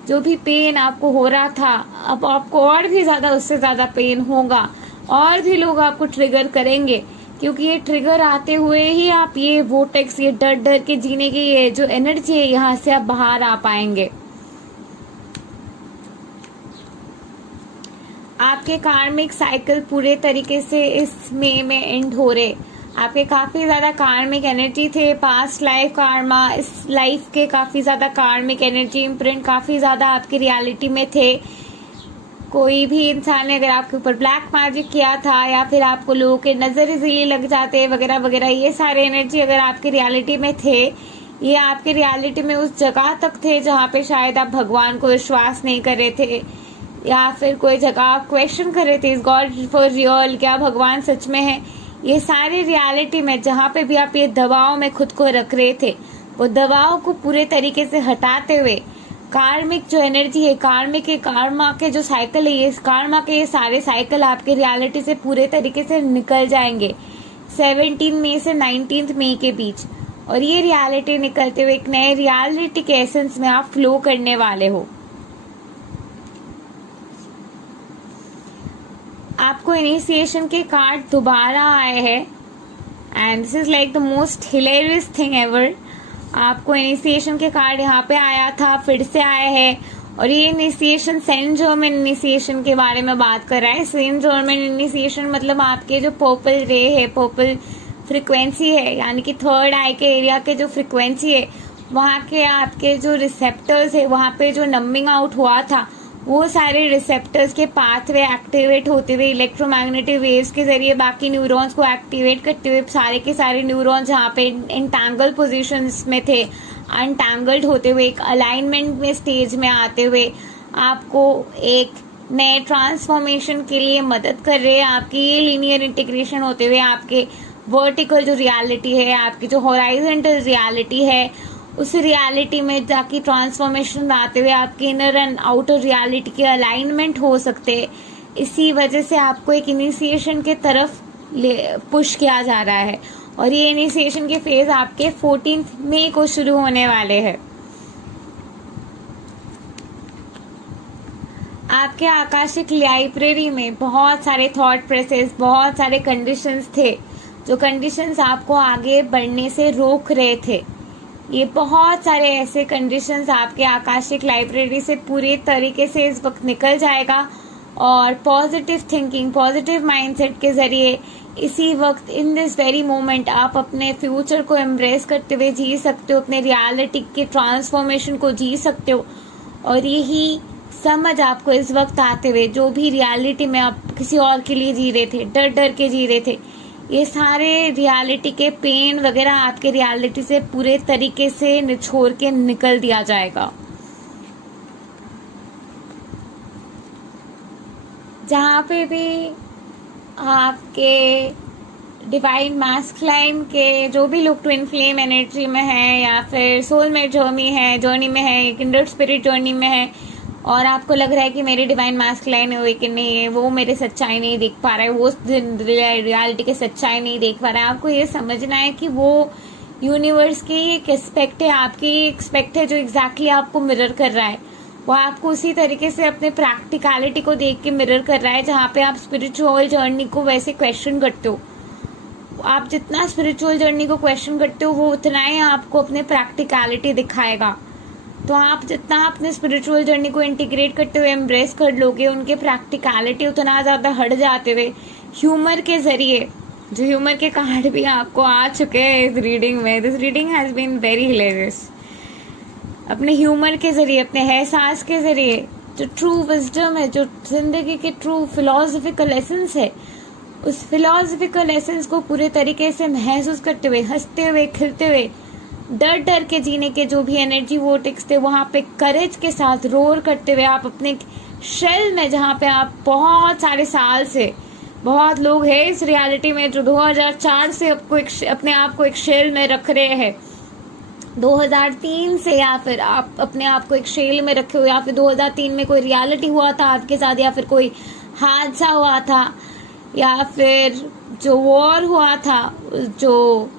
जो भी पेन आपको हो रहा था, अब आपको और भी ज़्यादा, उससे ज़्यादा पेन होगा, और भी लोग आपको ट्रिगर करेंगे, क्योंकि ये ट्रिगर आते हुए ही आप ये वोटेक्स, ये डर डर के जीने की ये जो एनर्जी है, यहाँ से आप बाहर आ पाएंगे। आपके कार्मिक साइकिल पूरे तरीके से इस मई में एंड हो रहे। आपके काफ़ी ज़्यादा कार्मिक एनर्जी थे, पास्ट लाइफ कार्मा, इस लाइफ के काफ़ी ज़्यादा कार्मिक एनर्जी इम्प्रिंट काफ़ी ज़्यादा आपकी रियलिटी में थे। कोई भी इंसान ने अगर आपके ऊपर ब्लैक मैजिक किया था, या फिर आपको लोगों के नज़र इजीली लग जाते वगैरह वगैरह, ये सारे एनर्जी अगर आपकी रियलिटी में थे, ये आपकी रियलिटी में उस जगह तक थे जहाँ पे शायद आप भगवान को विश्वास नहीं कर रहे थे, या फिर कोई जगह आप क्वेश्चन कर रहे थे, इस गॉड फॉर रियल, क्या भगवान सच में है। ये सारी रियलिटी में जहाँ पे भी आप ये दबाव में खुद को रख रहे थे, वो दबाव को पूरे तरीके से हटाते हुए कार्मिक जो एनर्जी है, कार्मिक के कार्मा के जो साइकिल है, ये कार्मा के ये सारे साइकिल आपके रियलिटी से पूरे तरीके से निकल जाएंगे 17 मई से 19 मई के बीच। और ये रियलिटी निकलते हुए एक नए रियलिटी के एसेंस में आप फ्लो करने वाले हो। आपको इनिशिएशन के कार्ड दोबारा आए हैं, and this is like the most hilarious thing ever. आपको इनिशिएशन के कार्ड यहाँ पे आया था, फिर से आया है, और ये इनिशिएशन सेंट जर्मन इनिशिएशन के बारे में बात कर रहा है। सेंट जर्मन इनिशिएशन मतलब आपके जो पर्पल रे है, पर्पल फ्रिक्वेंसी है, यानी कि थर्ड आई के एरिया के जो फ्रिक्वेंसी है, वहाँ के आपके जो रिसेप्टर्स है, वहाँ पे जो नंबिंग आउट हुआ था, वो सारे रिसेप्टर्स के पाथवे एक्टिवेट होते हुए इलेक्ट्रोमैग्नेटिक वेव्स के जरिए बाकी न्यूरॉन्स को एक्टिवेट करते हुए सारे के सारे न्यूरॉन्स जहाँ पे इंटैंगल पोजीशंस में थे अनटैंगल्ड होते हुए एक अलाइनमेंट में स्टेज में आते हुए आपको एक नए ट्रांसफॉर्मेशन के लिए मदद कर रहे हैं। आपकी ये लीनियर इंटीग्रेशन होते हुए आपके वर्टिकल जो रियलिटी है, आपकी जो हॉराइजॉन्टल रियलिटी है, उस रियलिटी में जाके ट्रांसफॉर्मेशन आते हुए आपके इनर एंड आउटर रियलिटी के अलाइनमेंट हो सकते हैं। इसी वजह से आपको एक इनिशिएशन के तरफ पुश किया जा रहा है और ये इनिशिएशन के फेज आपके 14 मई को शुरू होने वाले हैं। आपके आकाशिक लाइब्रेरी में बहुत सारे थॉट प्रोसेस, बहुत सारे कंडीशंस थे जो कंडीशंस आपको आगे बढ़ने से रोक रहे थे। ये बहुत सारे ऐसे कंडीशंस आपके आकाशिक लाइब्रेरी से पूरे तरीके से इस वक्त निकल जाएगा और पॉजिटिव थिंकिंग, पॉजिटिव माइंडसेट के जरिए इसी वक्त इन दिस वेरी मोमेंट आप अपने फ्यूचर को एम्ब्रेस करते हुए जी सकते हो, अपने रियलिटी के ट्रांसफॉर्मेशन को जी सकते हो। और यही समझ आपको इस वक्त आते हुए जो भी रियलिटी में आप किसी और के लिए जी रहे थे, डर डर के जी रहे थे, ये सारे रियलिटी के पेन वगैरह आपके रियलिटी से पूरे तरीके से निछोड़ के निकल दिया जाएगा। जहाँ पे भी आपके डिवाइन मैस्कुलाइन के जो भी लोग ट्विन फ्लेम एनर्जी में है या फिर सोलमेट जर्नी में है, किंडर्ड स्पिरिट जर्नी में है और आपको लग रहा है कि मेरे डिवाइन मैस्कुलाइन अवेकनिंग है, वो मेरे सच्चाई नहीं देख पा रहा है, वो रियलिटी के सच्चाई नहीं देख पा रहा है। आपको ये समझना है कि वो यूनिवर्स की एक एस्पेक्ट है, आपकी एक्सपेक्ट है जो एग्जैक्टली आपको मिरर कर रहा है। वो आपको उसी तरीके से अपने प्रैक्टिकलिटी को देख के मिरर कर रहा है जहाँ पे आप स्पिरिचुअल जर्नी को वैसे क्वेश्चन करते हो। आप जितना स्पिरिचुअल जर्नी को क्वेश्चन करते हो वो उतना ही आपको अपने प्रैक्टिकलिटी दिखाएगा। तो आप जितना अपने स्पिरिचुअल जर्नी को इंटीग्रेट करते हुए एम्ब्रेस कर लोगे, उनके प्रैक्टिकलिटी उतना ज़्यादा हट जाते हुए ह्यूमर के जरिए, जो ह्यूमर के कार्ड भी आपको आ चुके हैं इस रीडिंग में, this reading has been very hilarious. अपने ह्यूमर के जरिए, अपने एहसास के जरिए जो ट्रू विजडम है, जो जिंदगी के ट्रू फिलोसफिकल एसेंस है, उस फिलोसफिकल एसेंस को पूरे तरीके से महसूस करते हुए, हंसते हुए, खिलते हुए, डर डर के जीने के जो भी एनर्जी वोटिक्स थे वहाँ पे करेज के साथ रोर करते हुए आप अपने शेल में, जहाँ पे आप बहुत सारे साल से, बहुत लोग हैं इस रियलिटी में जो 2004 से आपको अपने आप को एक शेल में रख रहे हैं, 2003 से, या फिर आप अपने आप को एक शेल में रखे हो, या फिर 2003 में कोई रियलिटी हुआ था आपके साथ, या फिर कोई हादसा हुआ था, या फिर जो वॉर हुआ था, जो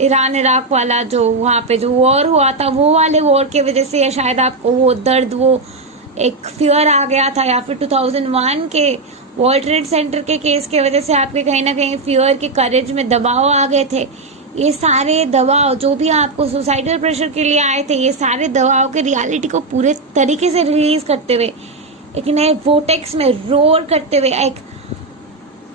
ईरान इराक वाला जो वहाँ पे जो वॉर हुआ था, वो वाले वॉर की वजह से या शायद आपको वो दर्द, वो एक फियर आ गया था, या फिर 2001 के वर्ल्ड ट्रेड सेंटर के केस की वजह से आपके कहीं ना कहीं फियर के करेज में दबाव आ गए थे। ये सारे दबाव जो भी आपको सुसाइडल प्रेशर के लिए आए थे, ये सारे दबाव के रियलिटी को पूरे तरीके से रिलीज करते हुए एक नए वोटेक्स में रोर करते हुए एक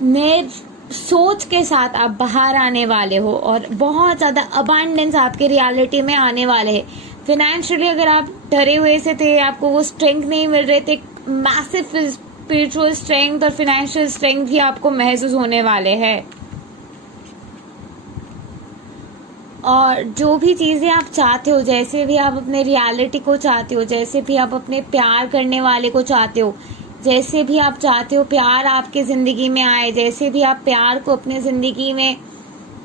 नए सोच के साथ आप बाहर आने वाले हो और बहुत ज़्यादा अबांडेंस आपके रियलिटी में आने वाले हैं। फिनेंशियली अगर आप डरे हुए से थे, आपको वो स्ट्रेंथ नहीं मिल रहे थे, मैसिव स्पिरिचुअल स्ट्रेंथ और फिनेंशियल स्ट्रेंथ भी आपको महसूस होने वाले हैं। और जो भी चीज़ें आप चाहते हो, जैसे भी आप अपने रियलिटी को चाहते हो, जैसे भी आप अपने प्यार करने वाले को चाहते हो, जैसे भी आप चाहते हो प्यार आपके ज़िंदगी में आए, जैसे भी आप प्यार को अपने ज़िंदगी में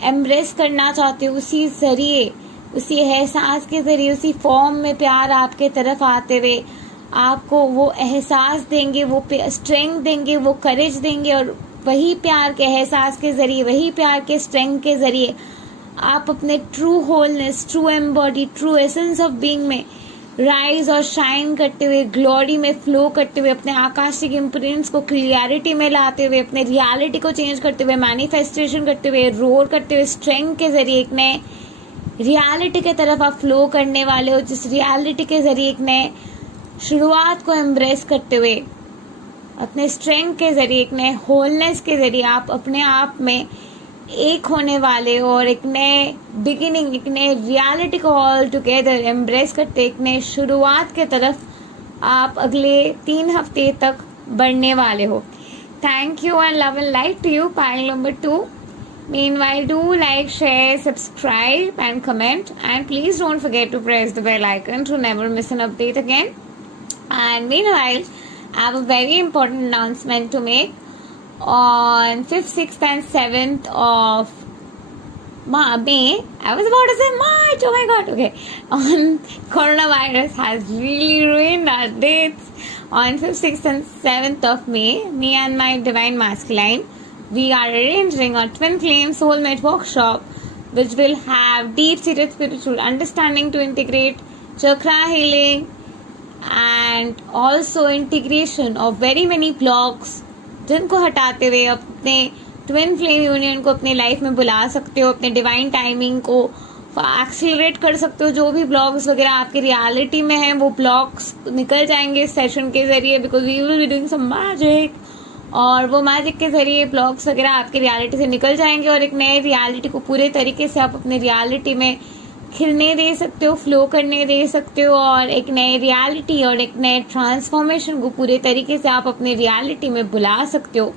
एम्ब्रेस करना चाहते हो, उसी ज़रिए, उसी एहसास के ज़रिए, उसी फॉर्म में प्यार आपके तरफ आते हुए आपको वो एहसास देंगे, वो स्ट्रेंथ देंगे, वो करेज देंगे। और वही प्यार के एहसास के ज़रिए, वही प्यार के स्ट्रेंथ के ज़रिए आप अपने true wholeness, true embody, true essence of being में राइज और शाइन करते हुए, ग्लोरी में फ्लो करते हुए, अपने आकाशिक इम्प्रिंट्स को क्लियरिटी में लाते हुए, अपने रियलिटी को चेंज करते हुए, मैनिफेस्टेशन करते हुए, रोर करते हुए, स्ट्रेंथ के जरिए एक नए रियलिटी के तरफ आप फ्लो करने वाले हो, जिस रियलिटी के जरिए एक नए शुरुआत को एम्ब्रेस करते हुए, अपने स्ट्रेंथ के जरिए, एक नए होलनेस के जरिए आप अपने आप में एक होने वाले हो और एक नए बिगिनिंग, एक नए रियलिटी को ऑल टुगेदर एम्ब्रेस करते एक नए शुरुआत के तरफ आप अगले 3 हफ्ते तक बढ़ने वाले हो। Thank you and love and light to you, pile number 2। Meanwhile, do like, share, subscribe, and comment. And please don't forget to press the bell icon to never miss an update again. And meanwhile, I have a very important announcement to make. On 5th, 6th, and 7th of May, I was about to say March, oh my god, okay. Coronavirus has really ruined our dates. On 5th, 6th, and 7th of May, me and my Divine Masculine, we are arranging a twin flame soulmate workshop which will have deep-seated spiritual understanding to integrate chakra healing and also integration of very many blocks जिनको हटाते हुए अपने twin flame union को अपने life में बुला सकते हो, अपने डिवाइन टाइमिंग को एक्सीलरेट कर सकते हो। जो भी ब्लॉग्स वगैरह आपकी रियलिटी में है वो ब्लॉग्स निकल जाएंगे इस सेशन के जरिए, because we will be doing some magic, और वो मैजिक के जरिए ब्लॉग्स वगैरह आपकी रियलिटी से निकल जाएंगे और एक नए रियलिटी को पूरे तरीके से आप अपने रियलिटी में खिलने दे सकते हो, फ्लो करने दे सकते हो, और एक नए रियलिटी और एक नए ट्रांसफॉर्मेशन को पूरे तरीके से आप अपने रियलिटी में बुला सकते हो,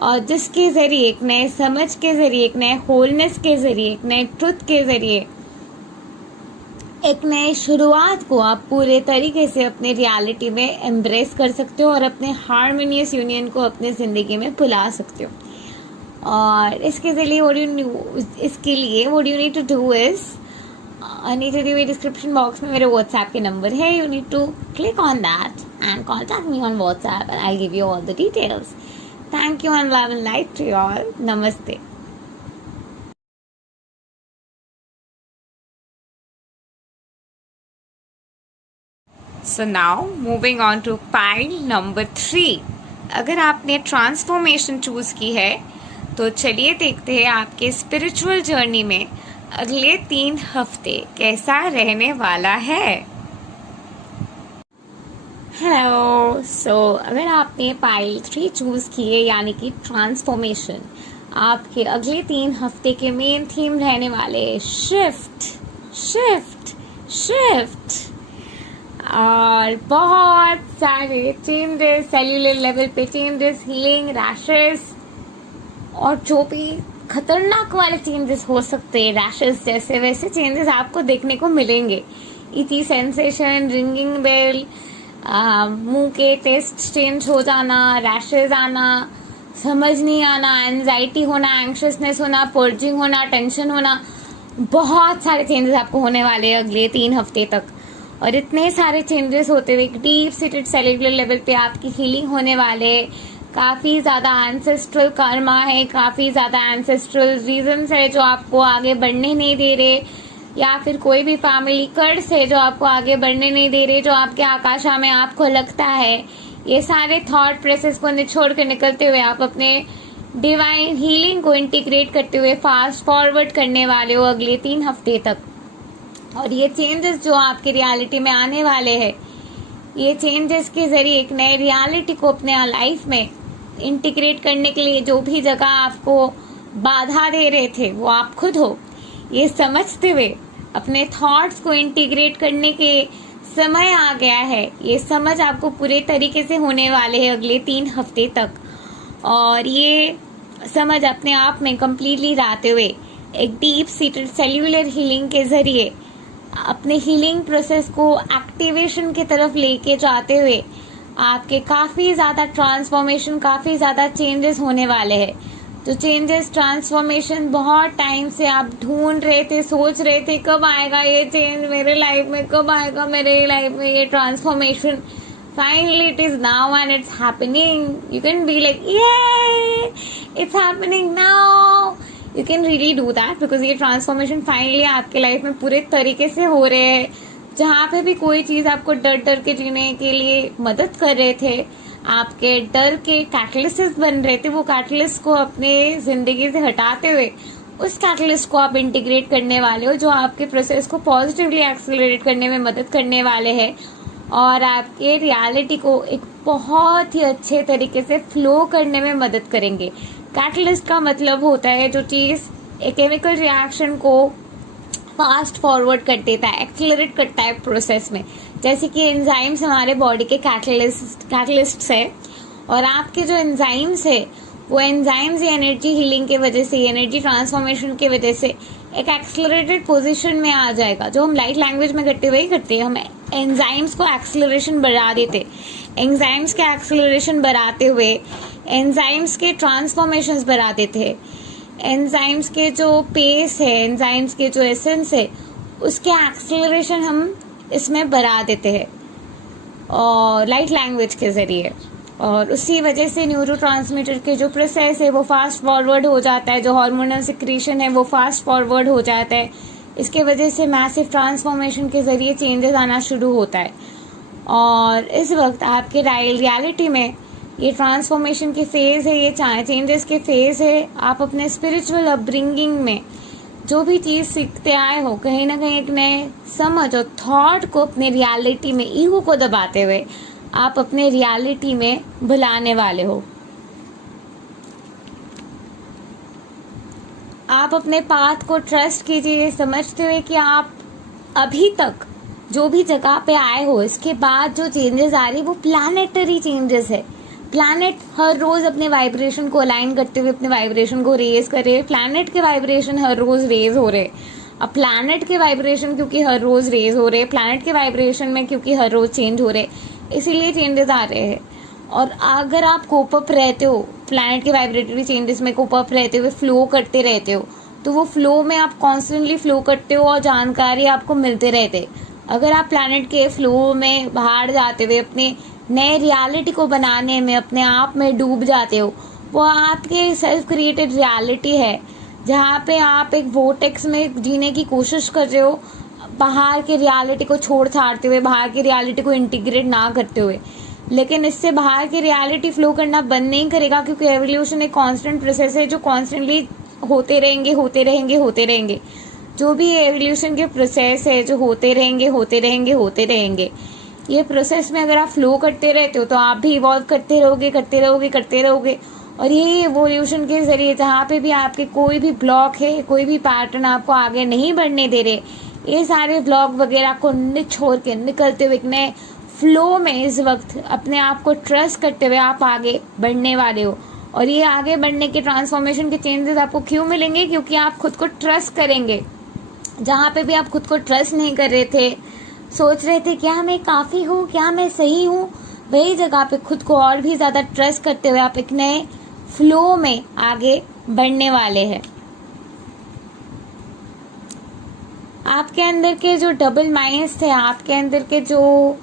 और जिसके जरिए एक नए समझ के जरिए, एक नए होलनेस के जरिए, एक नए ट्रुथ के जरिए, एक नई शुरुआत को आप पूरे तरीके से अपने रियलिटी में एम्ब्रेस कर सकते हो और अपने हार्मोनियस यूनियन को अपने ज़िंदगी में बुला सकते हो। और इसके लिए what you need to do is, नीचे दिए हुए डिस्क्रिप्शन बॉक्स में मेरे व्हाट्सएप के नंबर है, you need to click on that and contact me on WhatsApp and I give you all the details. Thank you and love and light to you all. नमस्ते। So now moving on to pile number 3। अगर आपने transformation choose की है तो चलिए देखते हैं आपके स्पिरिचुअल जर्नी में अगले 3 हफ्ते कैसा रहने वाला है। हेलो, अगर आपने पाइल 3 चूज की है यानी कि ट्रांसफॉर्मेशन, आपके अगले 3 हफ्ते के मेन थीम रहने वाले शिफ्ट शिफ्ट शिफ्ट, और बहुत सारे चेंजेस, सेल्यूलर लेवल पे चेंजेस, हीलिंग, रैशेस, और जो भी खतरनाक वाले चेंजेस हो सकते हैं, रैशेस जैसे वैसे चेंजेस आपको देखने को मिलेंगे। इची सेंसेशन, रिंगिंग बेल, मुंह के टेस्ट चेंज हो जाना, रैशेस आना, समझ नहीं आना, एंजाइटी होना, एंक्शसनेस होना, पर्जिंग होना, टेंशन होना, बहुत सारे चेंजेस आपको होने वाले हैं अगले 3 हफ्ते तक। और इतने सारे चेंजेस होते हुए डीप सीटेड सेल्युलर लेवल पे आपकी हीलिंग होने वाले, काफ़ी ज़्यादा एंसेस्ट्रल कर्मा है, काफ़ी ज़्यादा एंसेस्ट्रल रीजंस है जो आपको आगे बढ़ने नहीं दे रहे, या फिर कोई भी फैमिली कर्स है जो आपको आगे बढ़ने नहीं दे रहे, जो आपके आकाशा में आपको लगता है। ये सारे थॉट प्रोसेस को निचोड़ कर निकलते हुए आप अपने डिवाइन हीलिंग को इंटीग्रेट करते हुए फास्ट फॉरवर्ड करने वाले हो अगले 3 हफ्ते तक। और ये चेंजेस जो आपकी रियलिटी में आने वाले हैं, ये चेंजेस के जरिए एक नए रियलिटी को अपने लाइफ में इंटीग्रेट करने के लिए जो भी जगह आपको बाधा दे रहे थे वो आप खुद हो, ये समझते हुए अपने थॉट्स को इंटीग्रेट करने के समय आ गया है। ये समझ आपको पूरे तरीके से होने वाले हैं अगले 3 हफ्ते तक, और ये समझ अपने आप में कंप्लीटली लाते हुए एक डीप सीटेड सेल्यूलर हीलिंग के जरिए अपने हीलिंग प्रोसेस को एक्टिवेशन की तरफ लेके जाते हुए आपके काफ़ी ज़्यादा ट्रांसफॉर्मेशन, काफ़ी ज़्यादा चेंजेस होने वाले हैं। तो चेंजेस, ट्रांसफॉर्मेशन बहुत टाइम से आप ढूंढ रहे थे, सोच रहे थे कब आएगा ये चेंज मेरे लाइफ में, कब आएगा मेरे लाइफ में ये transformation. Finally it is now and it's happening. You can be like ये it's happening now, you can really do that, because ये ट्रांसफॉर्मेशन फाइनली आपके लाइफ में पूरे तरीके से हो रहे हैं। जहाँ पे भी कोई चीज़ आपको डर डर के जीने के लिए मदद कर रहे थे, आपके डर के कैटलिस्ट बन रहे थे, वो कैटलिस्ट को अपने ज़िंदगी से हटाते हुए उस कैटलिस्ट को आप इंटीग्रेट करने वाले हो, जो आपके प्रोसेस को पॉजिटिवली एक्सेलरेट करने में मदद करने वाले हैं और आपके रियलिटी को एक बहुत ही अच्छे तरीके से फ्लो करने में मदद करेंगे। कैटलिस्ट का मतलब होता है जो चीज़ एक केमिकल रिएक्शन को फास्ट फॉरवर्ड कर देता है, एक्सेलरेट करता है प्रोसेस में। जैसे कि एंजाइम्स हमारे बॉडी के कैटलिस्ट है, और आपके जो एंजाइम्स है वो एंजाइम्स एनर्जी हीलिंग की वजह से, एनर्जी ट्रांसफॉर्मेशन की वजह से एक एक्सेलरेटेड पोजीशन में आ जाएगा। जो हम लाइट लैंग्वेज में करते हुए ही करते हैं, हम एंजाइम्स को एक्सेलरेशन बढ़ा देते, एंजाइम्स के एक्सेलरेशन बढ़ाते हुए एंजाइम्स के ट्रांसफॉर्मेशंस बढ़ा देते हैं, एंजाइम्स के जो पेस है, एंजाइम्स के जो एसेंस है, उसके एक्सेलरेशन हम इसमें बढ़ा देते हैं और लाइट लैंग्वेज के ज़रिए। और उसी वजह से न्यूरोट्रांसमीटर के जो प्रोसेस है वो फास्ट फॉरवर्ड हो जाता है, जो हार्मोनल सिक्रीशन है वो फास्ट फॉरवर्ड हो जाता है। इसके वजह से मैसिव ट्रांसफॉर्मेशन के ज़रिए चेंजेस आना शुरू होता है। और इस वक्त आपके रियलिटी में ये ट्रांसफॉर्मेशन की फेज़ है, ये चेंजेस के फेज़ है। आप अपने स्पिरिचुअल अपब्रिंगिंग में जो भी चीज़ सीखते आए हो, कहीं ना कहीं एक नए समझ और थॉट को अपने रियलिटी में, ईगो को दबाते हुए आप अपने रियलिटी में बुलाने वाले हो। आप अपने पाथ को ट्रस्ट कीजिए, समझते हुए कि आप अभी तक जो भी जगह पे आए हो, इसके बाद जो चेंजेस आ रही वो प्लैनेटरी चेंजेस है। प्लैनेट हर रोज अपने वाइब्रेशन को अलाइन करते हुए अपने वाइब्रेशन को रेज कर रहे हैं। प्लैनेट के वाइब्रेशन हर रोज रेज हो रहे। अब प्लैनेट के वाइब्रेशन क्योंकि हर रोज रेज हो रहे, प्लैनेट के वाइब्रेशन में क्योंकि हर रोज चेंज हो रहे, इसीलिए चेंजेस आ रहे हैं। और अगर आप कोप अप रहते हो, प्लैनेट के वाइब्रेटरी चेंजेस में कोप अप रहते हुए फ्लो करते रहते हो, तो वो फ्लो में आप कॉन्स्टेंटली फ्लो करते हो और जानकारी आपको मिलते रहते। अगर आप प्लैनेट के फ्लो में बाहर जाते हुए अपने नए रियलिटी को बनाने में अपने आप में डूब जाते हो, वो आपके सेल्फ क्रिएटेड रियलिटी है, जहाँ पे आप एक वोटेक्स में जीने की कोशिश कर रहे हो, बाहर के रियलिटी को छोड़ छाड़ते हुए, बाहर की रियलिटी को इंटीग्रेट ना करते हुए। लेकिन इससे बाहर की रियलिटी फ्लो करना बंद नहीं करेगा, क्योंकि एवोल्यूशन एक कांस्टेंट प्रोसेस है जो कॉन्स्टेंटली होते रहेंगे, होते रहेंगे, होते रहेंगे। जो भी एवोल्यूशन के प्रोसेस है जो होते रहेंगे, होते रहेंगे, होते रहेंगे। ये प्रोसेस में अगर आप फ्लो करते रहते हो तो आप भी इवॉल्व करते रहोगे, करते रहोगे, करते रहोगे। और यही एवोल्यूशन के जरिए जहाँ पे भी आपके कोई भी ब्लॉक है, कोई भी पैटर्न आपको आगे नहीं बढ़ने दे रहे, ये सारे ब्लॉक वगैरह को छोड़ के निकलते हुए एक नए फ्लो में इस वक्त अपने आप को ट्रस्ट करते हुए आप आगे बढ़ने वाले हो। और ये आगे बढ़ने के ट्रांसफॉर्मेशन के चेंजेस आपको क्यों मिलेंगे? क्योंकि आप खुद को ट्रस्ट करेंगे। जहाँ पे भी आप खुद को ट्रस्ट नहीं कर रहे थे, सोच रहे थे क्या मैं काफ़ी हूँ, क्या मैं सही हूँ, वही जगह पे खुद को और भी ज़्यादा ट्रस्ट करते हुए आप एक नए फ्लो में आगे बढ़ने वाले हैं। आपके अंदर के जो डबल माइंड्स थे, आपके अंदर के जो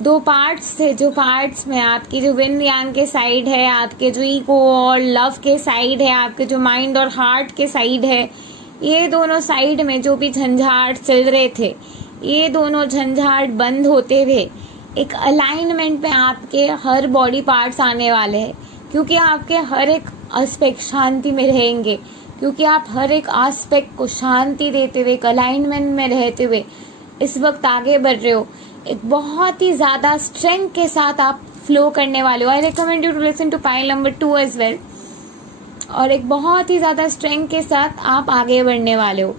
दो पार्ट्स थे, जो पार्ट्स में आपकी जो विन यांग के साइड है, आपके जो ईगो और लव के साइड है, आपके जो माइंड और हार्ट के साइड है, ये दोनों साइड में जो भी झंझाट चल रहे थे, ये दोनों झंझाट बंद होते हुए एक अलाइनमेंट में आपके हर बॉडी पार्ट्स आने वाले हैं। क्योंकि आपके हर एक एस्पेक्ट शांति में रहेंगे, क्योंकि आप हर एक एस्पेक्ट को शांति देते हुए एक अलाइनमेंट में रहते हुए इस वक्त आगे बढ़ रहे हो। एक बहुत ही ज़्यादा स्ट्रेंथ के साथ आप फ्लो करने वाले हो। I recommend you to listen to pile number 2 as well. और एक बहुत ही ज़्यादा स्ट्रेंथ के साथ आप आगे बढ़ने वाले हो।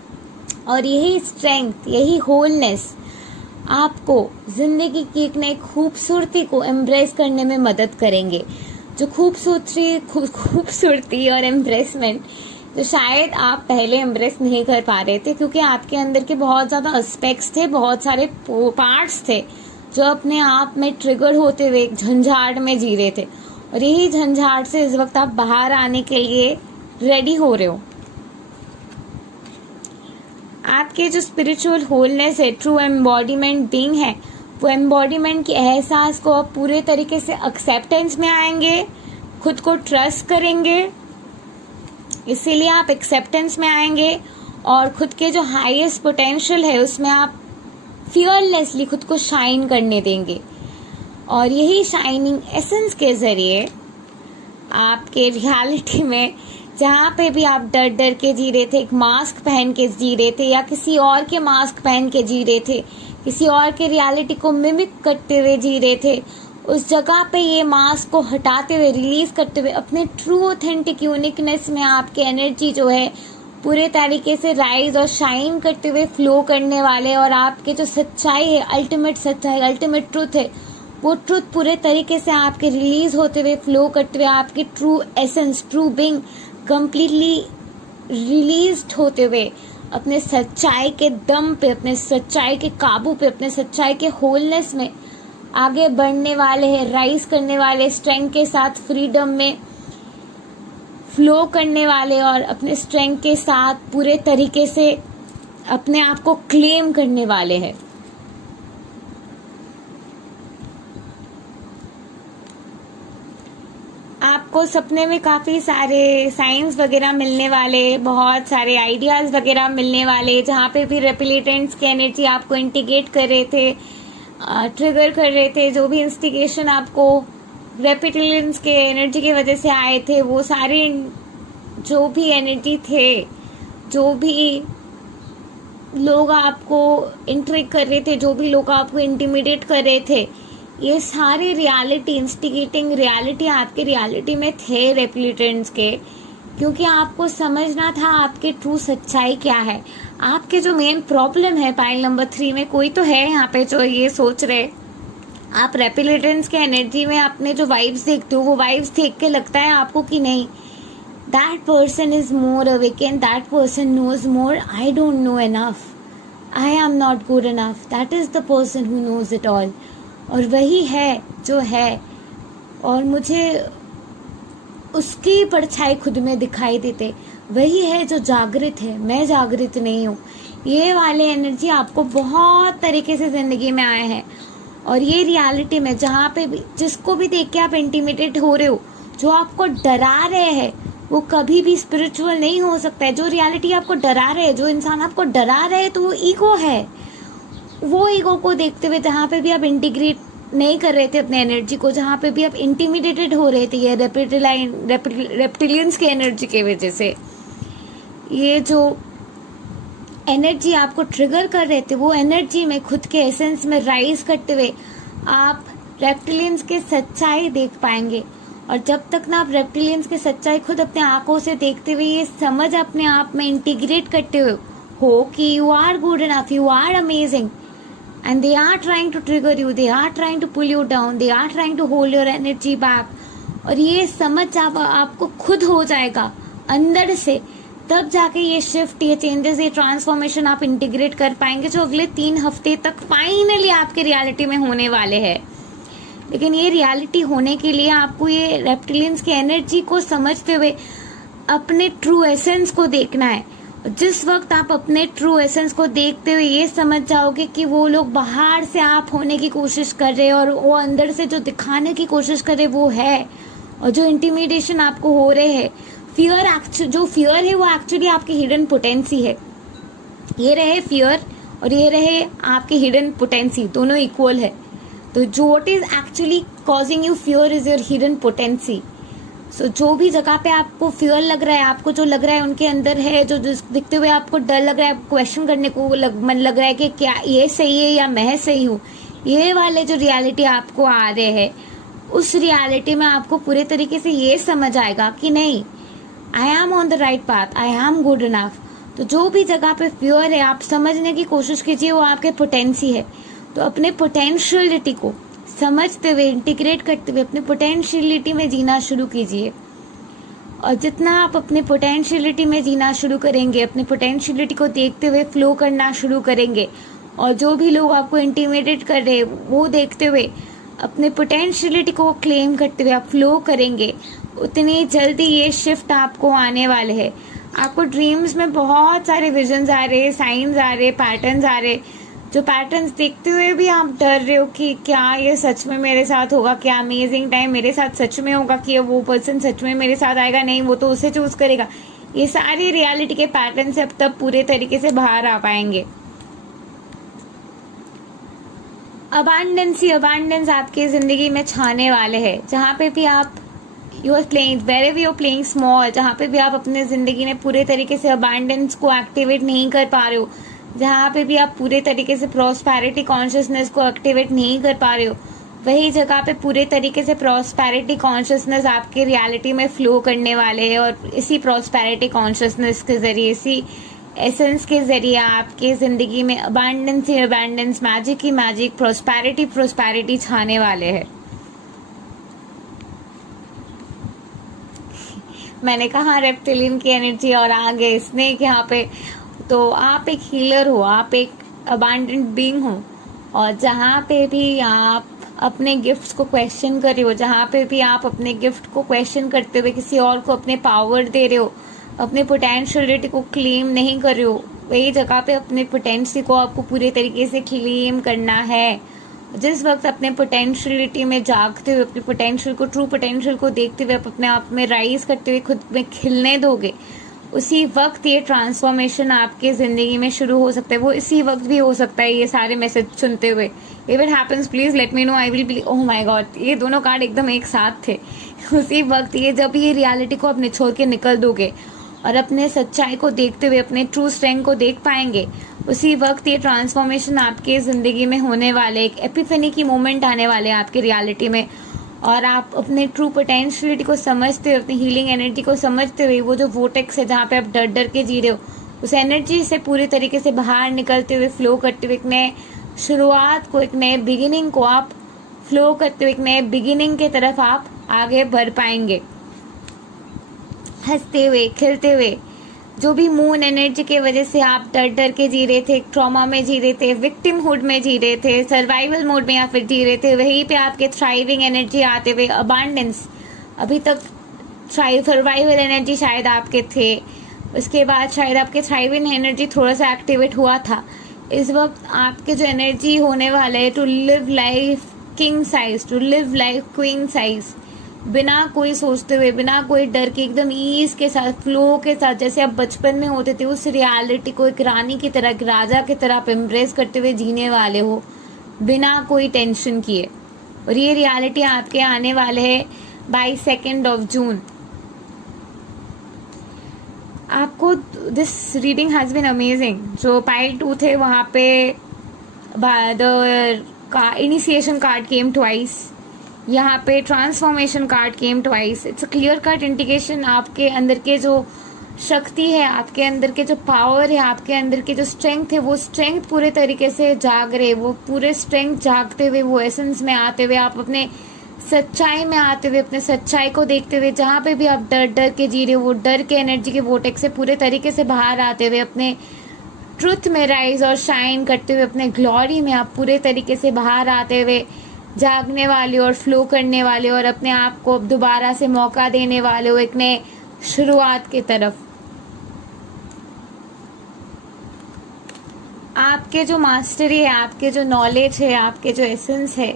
और यही स्ट्रेंथ, यही होलनेस आपको ज़िंदगी की एक नई खूबसूरती को एम्ब्रेस करने में मदद करेंगे। जो खूबसूरती और एम्ब्रेसमेंट जो शायद आप पहले एम्ब्रेस नहीं कर पा रहे थे, क्योंकि आपके अंदर के बहुत ज़्यादा एस्पेक्ट्स थे, बहुत सारे पार्ट्स थे जो अपने आप में ट्रिगर होते हुए एक झंझाट में जी रहे थे। और यही झंझाट से इस वक्त आप बाहर आने के लिए रेडी हो रहे हो। आपके जो स्पिरिचुअल होलनेस है, ट्रू एम्बॉडीमेंट बीइंग है, वो एम्बॉडीमेंट के एहसास को आप पूरे तरीके से एक्सेप्टेंस में आएंगे, खुद को ट्रस्ट करेंगे, इसीलिए आप एक्सेप्टेंस में आएंगे और खुद के जो हाईएस्ट पोटेंशियल है उसमें आप फियरलेसली खुद को शाइन करने देंगे। और यही शाइनिंग एसेंस के ज़रिए आपके रियलिटी में जहाँ पे भी आप डर डर के जी रहे थे, एक मास्क पहन के जी रहे थे, या किसी और के मास्क पहन के जी रहे थे, किसी और के रियलिटी को मिमिक करते हुए जी रहे थे, उस जगह पे ये मास्क को हटाते हुए, रिलीज करते हुए अपने ट्रू ऑथेंटिक यूनिकनेस में आपकी एनर्जी जो है पूरे तरीके से राइज और शाइन करते हुए फ्लो करने वाले, और आपके जो सच्चाई है, अल्टीमेट सच्चाई, अल्टीमेट ट्रूथ है, वो ट्रूथ पूरे तरीके से आपके रिलीज होते हुए, फ्लो करते हुए, आपके true essence, true being completely released होते हुए, अपने सच्चाई के दम पे, अपने सच्चाई के काबू पे, अपने सच्चाई के होलनेस में आगे बढ़ने वाले हैं, राइज करने वाले, स्ट्रेंथ के साथ फ्रीडम में फ्लो करने वाले, और अपने स्ट्रेंथ के साथ पूरे तरीके से अपने आप को क्लेम करने वाले हैं। आपको सपने में काफ़ी सारे साइंस वगैरह मिलने वाले, बहुत सारे आइडियाज़ वगैरह मिलने वाले, जहाँ पे भी रेपिलिटेंट्स की एनर्जी आपको इंडिकेट कर रहे थे, ट्रिगर कर रहे थे, जो भी इंस्टिगेशन आपको रेपिलिटेंट्स के एनर्जी की वजह से आए थे, वो सारे जो भी एनर्जी थे, जो भी लोग आपको इंट्रिग कर रहे थे, जो भी लोग आपको इंटिमिडेट कर रहे थे, ये सारे रियलिटी, इंस्टिगेटिंग रियलिटी आपके रियलिटी में थे रेपिलिटेंट्स के, क्योंकि आपको समझना था आपके ट्रू सच्चाई क्या है। आपके जो मेन प्रॉब्लम है पाइल नंबर 3 में, कोई तो है यहाँ पे जो ये सोच रहे, आप रेपिलिटेंट्स के एनर्जी में अपने जो वाइब्स देखते हो, वो वाइब्स देख के लगता है आपको कि नहीं, that person is more awaken, that person knows more, I don't know enough, I am not good enough, that is the person who knows it all. और वही है जो है, और मुझे उसकी परछाई खुद में दिखाई देते, वही है जो जागृत है, मैं जागृत नहीं हूँ। ये वाले एनर्जी आपको बहुत तरीके से जिंदगी में आए हैं, और ये रियलिटी में जहाँ पे भी, जिसको भी देख के आप इंटिमिडेट हो रहे हो, जो आपको डरा रहे हैं, वो कभी भी स्पिरिचुअल नहीं हो सकता है। जो रियलिटी आपको डरा रहे है, जो इंसान आपको डरा रहे है, तो वो ईगो है। वो ईगो को देखते हुए जहाँ पे भी आप इंटीग्रेट नहीं कर रहे थे अपने एनर्जी को, जहाँ पे भी आप इंटिमिडेटेड हो रहे थे ये रेप्टिलियंस की एनर्जी की वजह से, ये जो एनर्जी आपको ट्रिगर कर रहे थे, वो एनर्जी में खुद के एसेंस में राइज करते हुए आप रेप्टिलियंस के सच्चाई देख पाएंगे। और जब तक ना आप रेप्टिलियंस के सच्चाई खुद अपने आंखों से देखते हुए ये समझ अपने आप में इंटीग्रेट करते हुए हो कि you are good enough, you are amazing, and they are trying to trigger you, they are trying to pull you down, they are trying to hold your energy back, और ये समझ आपको खुद हो जाएगा अंदर से, तब जाके ये शिफ्ट, ये चेंजेस, ये ट्रांसफॉर्मेशन आप इंटीग्रेट कर पाएंगे, जो अगले 3 हफ्ते तक फाइनली आपके रियलिटी में होने वाले हैं। लेकिन ये रियलिटी होने के लिए आपको ये रेप्टिलियंस की एनर्जी को समझते हुए अपने ट्रू एसेंस को देखना है। जिस वक्त आप अपने ट्रू एसेंस को देखते हुए ये समझ जाओगे कि वो लोग बाहर से आप होने की कोशिश कर रहे हैं, और वो अंदर से जो दिखाने की कोशिश कर रहे वो है, और जो इंटिमिडेशन आपको हो रहे हैं, जो फियर है वो एक्चुअली आपकी हिडन पोटेंसी है। ये रहे फियर और ये रहे आपकी हिडन पोटेंसी, दोनों इक्वल है। तो जो what is actually causing you fear is your hidden potency. So जो भी जगह पे आपको फियर लग रहा है, आपको जो लग रहा है उनके अंदर है, जो दिखते हुए आपको डर लग रहा है, क्वेश्चन करने को मन लग रहा है कि क्या ये सही है या मैं सही हूँ, ये वाले जो रियलिटी आपको आ रहे हैं, उस रियलिटी में आपको पूरे तरीके से ये समझ आएगा कि नहीं, I am on the right path, I am good enough. तो जो भी जगह पे फियर है, आप समझने की कोशिश कीजिए, वो आपके पोटेंसी है। तो अपने पोटेंशियलिटी को समझते हुए, इंटीग्रेट करते हुए अपने पोटेंशियलिटी में जीना शुरू कीजिए। और जितना आप अपने पोटेंशियलिटी में जीना शुरू करेंगे, अपने पोटेंशियलिटी को देखते हुए फ्लो करना शुरू करेंगे, और जो भी लोग आपको इंटिमिडेट कर रहे हैं वो देखते हुए अपने पोटेंशियलिटी को क्लेम करते हुए आप फ्लो करेंगे, उतनी जल्दी ये शिफ्ट आपको आने वाले हैं। आपको ड्रीम्स में बहुत सारे विजन्स आ रहे, साइंस आ रहे, पैटर्न्स आ रहे, जो पैटर्न्स देखते हुए भी आप डर रहे हो कि क्या ये सच में मेरे साथ होगा, क्या अमेजिंग टाइम मेरे साथ सच में होगा, कि वो पर्सन सच में मेरे साथ आएगा, नहीं वो तो उसे चूज करेगा। ये सारे रियलिटी के पैटर्न से अब तब पूरे तरीके से बाहर आ पाएंगे। अबांडेंस आपकी जिंदगी में छाने वाले हैं। जहाँ पे भी आप you are playing, wherever you are playing small, जहाँ पे भी आप अपने जिंदगी में पूरे तरीके से अबांडेंस को एक्टिवेट नहीं कर पा रहे हो, जहाँ पे भी आप पूरे तरीके से प्रॉस्पेरिटी कॉन्शियसनेस को एक्टिवेट नहीं कर पा रहे हो, वही जगह पे पूरे तरीके से प्रॉस्पेरिटी कॉन्शियसनेस आपके रियलिटी में फ्लो करने वाले हैं, और इसी प्रॉस्पेरिटी कॉन्शियसनेस के जरिए, इसी एसेंस के जरिए आपके जिंदगी में अबंडेंस ही अबंडेंस, मैजिक ही मैजिक, प्रॉस्पेरिटी छाने वाले हैं। मैंने कहा रेप्टिलियन की एनर्जी और आगे स्नेक यहाँ पे। तो आप एक हीलर हो, आप एक अबंडेंट बीइंग हो, और जहाँ पे भी आप अपने गिफ्ट्स को क्वेश्चन कर रहे हो, जहाँ पे भी आप अपने गिफ्ट को क्वेश्चन करते हुए किसी और को अपने पावर दे रहे हो, अपने पोटेंशियलिटी को क्लेम नहीं कर रहे हो, वही जगह पे अपने पोटेंशियल को आपको पूरे तरीके से क्लेम करना है। जिस वक्त अपने पोटेंशियलिटी में जागते हुए, अपने पोटेंशियल को, ट्रू पोटेंशियल को देखते हुए, अपने आप में राइज करते हुए खुद में खिलने दोगे, उसी वक्त ये ट्रांसफॉर्मेशन आपके ज़िंदगी में शुरू हो सकता है। वो इसी वक्त भी हो सकता है, ये सारे मैसेज सुनते हुए। If it happens please let me know, I will B. Oh my God, ये दोनों कार्ड एकदम एक साथ थे। उसी वक्त ये जब ये रियलिटी को अपने छोड़ के निकल दोगे और अपने सच्चाई को देखते हुए अपने ट्रू स्ट्रेंथ को देख पाएंगे, उसी वक्त ये ट्रांसफॉर्मेशन आपके ज़िंदगी में होने वाले, एक एपिफेनी की मोमेंट आने वाले हैं आपकी रियलिटी में। और आप अपने ट्रू पोटेंशियलिटी को समझते हुए, अपनी हीलिंग एनर्जी को समझते हुए, वो जो वोटेक्स है जहाँ पे आप डर डर के जी रहे हो, उस एनर्जी से पूरे तरीके से बाहर निकलते हुए, फ्लो करते हुए, एक नए शुरुआत को, एक नए बिगिनिंग को आप फ्लो करते हुए, एक नए बिगिनिंग के तरफ आप आगे बढ़ पाएंगे, हंसते हुए, खिलते हुए। जो भी मून एनर्जी के वजह से आप डर डर के जी रहे थे, ट्रॉमा में जी रहे थे, विक्टिमहुड में जी रहे थे, सर्वाइवल मोड में या फिर जी रहे थे, वहीं पे आपके थ्राइविंग एनर्जी आते हुए, अबांडेंस, अभी तक सर्वाइवल एनर्जी शायद आपके थे, उसके बाद शायद आपके थ्राइविंग एनर्जी थोड़ा सा एक्टिवेट हुआ था। इस वक्त आपके जो एनर्जी होने वाले है to live life king size, to live life queen size, बिना कोई सोचते हुए, बिना कोई डर के, एकदम ईज के साथ, फ्लो के साथ, जैसे आप बचपन में होते थे, उस रियलिटी को एक रानी की तरह, एक राजा की तरह आप एम्ब्रेस करते हुए जीने वाले हो, बिना कोई टेंशन किए। और ये रियलिटी आपके आने वाले है बाय 2 जून। आपको this reading has been amazing. जो पाइल 2 थे वहाँ पे इनिशिएशन कार्ड केम ट्वाइस, यहाँ पे transformation card came twice. It's a clear cut indication आपके अंदर के जो शक्ति है, आपके अंदर के जो पावर है, आपके अंदर के जो स्ट्रेंथ है, वो स्ट्रेंथ पूरे तरीके से जाग रहे, वो पूरे स्ट्रेंथ जागते हुए, वो एसेंस में आते हुए, आप अपने सच्चाई में आते हुए, अपने सच्चाई को देखते हुए, जहाँ पे भी आप डर डर के जी रहे हो, वो डर के एनर्जी के वोटेक्स से पूरे तरीके से बाहर आते हुए, अपने ट्रुथ में राइज और शाइन करते हुए, अपने ग्लोरी में आप पूरे तरीके से बाहर आते हुए जागने वाले और फ्लो करने वाले, और अपने आप को दोबारा से मौका देने वाले हो एक नए शुरुआत की तरफ। आपके जो मास्टरी है, आपके जो नॉलेज है, आपके जो एसेंस है,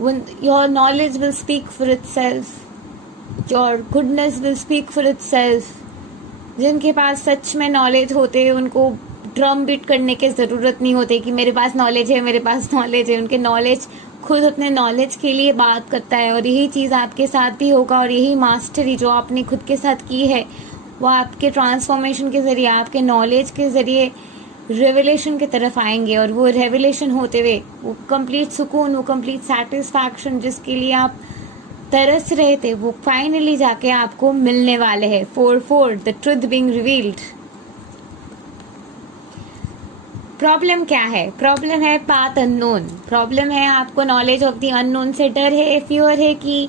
your knowledge will speak for itself, your goodness will speak for itself. जिनके पास सच में नॉलेज होते हैं, उनको ड्रम बीट करने की ज़रूरत नहीं होती कि मेरे पास नॉलेज है, मेरे पास नॉलेज है। उनके नॉलेज खुद अपने नॉलेज के लिए बात करता है, और यही चीज़ आपके साथ भी होगा। और यही मास्टरी जो आपने खुद के साथ की है, वो आपके ट्रांसफॉर्मेशन के ज़रिए, आपके नॉलेज के ज़रिए रेवलेशन की तरफ आएंगे, और वो रेवलेशन होते हुए वो कंप्लीट सुकून, वो कंप्लीट सेटिस्फैक्शन जिसके लिए आप तरस रहे थे, वो फाइनली जाके आपको मिलने वाले हैं। 4 the truth being revealed. Problem क्या है? प्रॉब्लम है पाथ अननोन। प्रॉब्लम है आपको नॉलेज ऑफ द अननोन से डर है, फ्योर है कि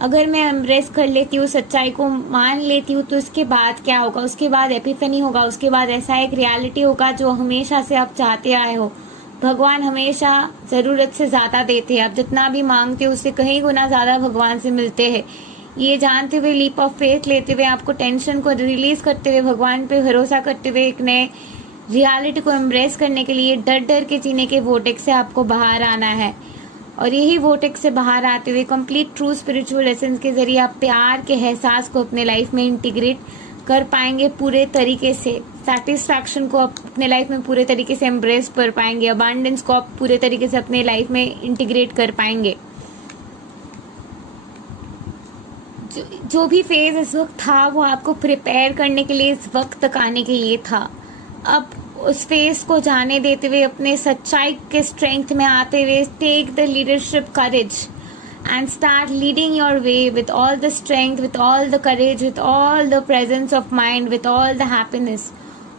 अगर मैं एम्ब्रेस कर लेती हूँ, सच्चाई को मान लेती हूँ, तो उसके बाद क्या होगा? उसके बाद एपिफनी होगा, उसके बाद ऐसा एक रियलिटी होगा जो हमेशा से आप चाहते आए हो। भगवान हमेशा ज़रूरत से ज़्यादा देते हैं। आप जितना भी मांगते हो उससे कहीं गुना ज़्यादा भगवान से मिलते हैं। ये जानते हुए, लीप ऑफ फेथ लेते हुए, आपको टेंशन को रिलीज करते हुए, भगवान पे भरोसा करते हुए, एक नए रियलिटी को एम्ब्रेस करने के लिए डर डर के जीने के वोटेक्स से आपको बाहर आना है। और यही वोटेक्स से बाहर आते हुए कंप्लीट ट्रू स्पिरिचुअल एसेंस के जरिए आप प्यार के एहसास को अपने लाइफ में इंटीग्रेट कर पाएंगे पूरे तरीके से। सेटिस्फैक्शन को आप अपने लाइफ में पूरे तरीके से एम्ब्रेस कर पाएंगे। अबांडेंस को आप पूरे तरीके से अपने लाइफ में इंटीग्रेट कर पाएंगे। जो भी फेज इस वक्त था वो आपको प्रिपेयर करने के लिए, इस वक्त तक आने के लिए था। अब उस फेस को जाने देते हुए, अपने सच्चाई के स्ट्रेंथ में आते हुए, take the leadership courage and start leading your way with all the strength, with all the courage, with all the presence of mind, with all the happiness.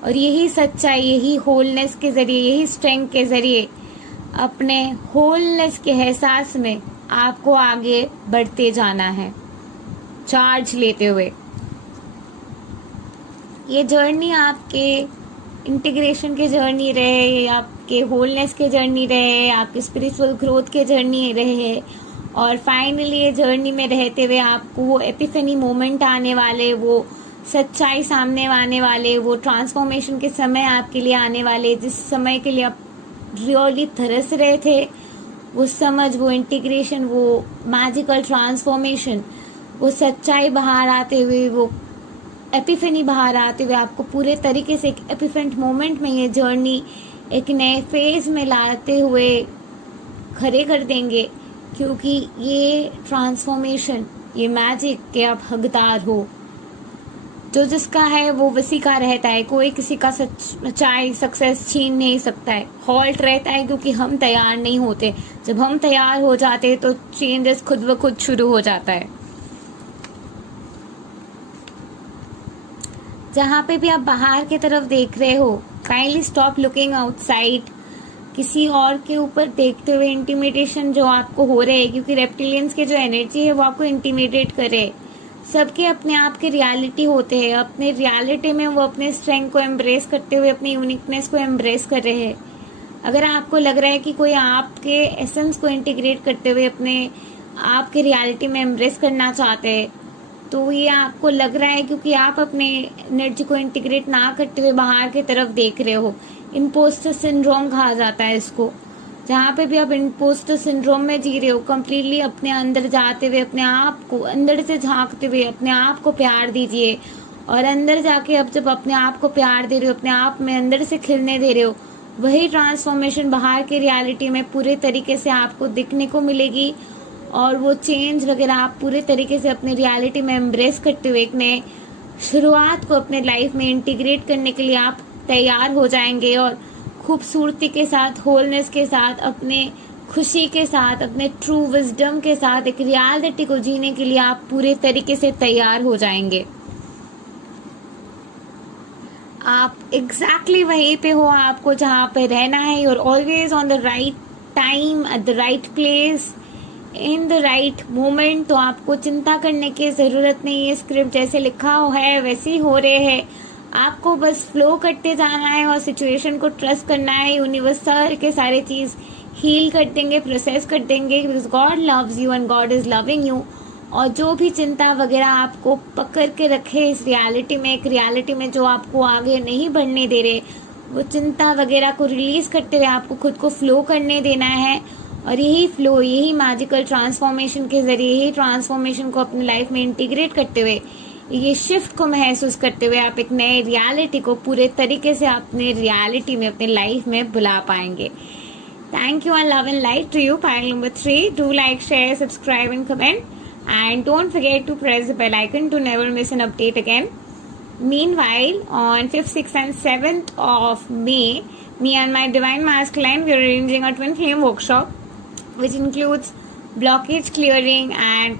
और यही सच्चाई, यही होलनेस के ज़रिए, यही स्ट्रेंथ के ज़रिए अपने होलनेस के एहसास में आपको आगे बढ़ते जाना है, चार्ज लेते हुए। ये जर्नी आपके इंटीग्रेशन के जर्नी रहे, आपके होलनेस के जर्नी रहे, आपके स्पिरिचुअल ग्रोथ के जर्नी रहे, और फाइनली ये जर्नी में रहते हुए आपको वो एपिफेनी मोमेंट आने वाले, वो सच्चाई सामने आने वाले, वो ट्रांसफॉर्मेशन के समय आपके लिए आने वाले, जिस समय के लिए आप रियली तरस रहे थे, वो समझ, वो इंटीग्रेशन, वो मैजिकल ट्रांसफॉर्मेशन, वो सच्चाई बाहर आते हुए, वो एपिफेनी बाहर आते हुए आपको पूरे तरीके से एक एपिफेंट मोमेंट में ये जर्नी एक नए फेज में लाते हुए खड़े कर देंगे। क्योंकि ये ट्रांसफॉर्मेशन, ये मैजिक के आप हकदार हो। जो जिसका है वो वसी का रहता है, कोई किसी का सच्चाई सक्सेस छीन नहीं सकता है। हॉल्ट रहता है क्योंकि हम तैयार नहीं होते। जब हम तैयार हो जाते हैं तो चेंजेस खुद ब खुद शुरू हो जाता है। जहाँ पे भी आप बाहर की तरफ देख रहे हो, काइंडली स्टॉप लुकिंग आउटसाइड। किसी और के ऊपर देखते हुए इंटिमिडेशन जो आपको हो रहे हैं, क्योंकि रेप्टिलियंस के जो एनर्जी है वो आपको इंटिमिडेट करे। सबके अपने आप के रियलिटी होते हैं, अपने रियलिटी में वो अपने स्ट्रेंथ को एम्ब्रेस करते हुए अपनी यूनिकनेस को एम्ब्रेस कर रहे हैं। अगर आपको लग रहा है कि कोई आपके एसेंस को इंटीग्रेट करते हुए अपने आप के रियलिटी में एम्ब्रेस करना चाहते हैं, तो ये आपको लग रहा है क्योंकि आप अपने एनर्जी को इंटीग्रेट ना करते हुए बाहर की तरफ देख रहे हो। इम्पोस्टर सिंड्रोम कहा जाता है इसको। जहाँ पे भी आप इम्पोस्टर सिंड्रोम में जी रहे हो, कम्प्लीटली अपने अंदर जाते हुए, अपने आप को अंदर से झांकते हुए अपने आप को प्यार दीजिए। और अंदर जाके अब जब अपने आप को प्यार दे रहे हो, अपने आप में अंदर से खिलने दे रहे हो, वही ट्रांसफॉर्मेशन बाहर के रियलिटी में पूरे तरीके से आपको दिखने को मिलेगी। और वो चेंज वगैरह आप पूरे तरीके से अपने रियलिटी में एम्ब्रेस करते हुए एक नए शुरुआत को अपने लाइफ में इंटीग्रेट करने के लिए आप तैयार हो जाएंगे। और खूबसूरती के साथ, होलनेस के साथ, अपने खुशी के साथ, अपने ट्रू विजडम के साथ एक रियलिटी को जीने के लिए आप पूरे तरीके से तैयार हो जाएंगे। आप एग्जैक्टली वहीं पे हो आपको जहाँ पे रहना है। You are always on the right time, at the right place, in the right moment. तो आपको चिंता करने की ज़रूरत नहीं है। स्क्रिप्ट जैसे लिखा है वैसे ही हो रहे हैं। आपको बस फ्लो करते जाना है और सिचुएशन को ट्रस्ट करना है। यूनिवर्स सारे के सारे चीज़ हील कर देंगे, प्रोसेस कर देंगे, because God loves you and God is loving you. और जो भी चिंता वगैरह आपको पकड़ के रखे इस रियलिटी में, एक रियलिटी में जो आपको आगे नहीं बढ़ने दे रहे, वो चिंता वगैरह को रिलीज़ करते हुए आपको खुद को फ्लो करने देना है। और यही फ्लो, यही मैजिकल ट्रांसफॉर्मेशन के ज़रिए, यही ट्रांसफॉर्मेशन को अपनी लाइफ में इंटीग्रेट करते हुए, ये शिफ्ट को महसूस करते हुए आप एक नए रियलिटी को पूरे तरीके से अपने रियलिटी में, अपने लाइफ में बुला पाएंगे। Thank you and love and light to you. Pile number 3, do like, share, subscribe and comment, and don't forget to press the bell icon to never miss an update again. Meanwhile, on 5th, 6th and 7th of May, me and my Divine Masculine, we are arranging a twin flame workshop which includes blockage clearing and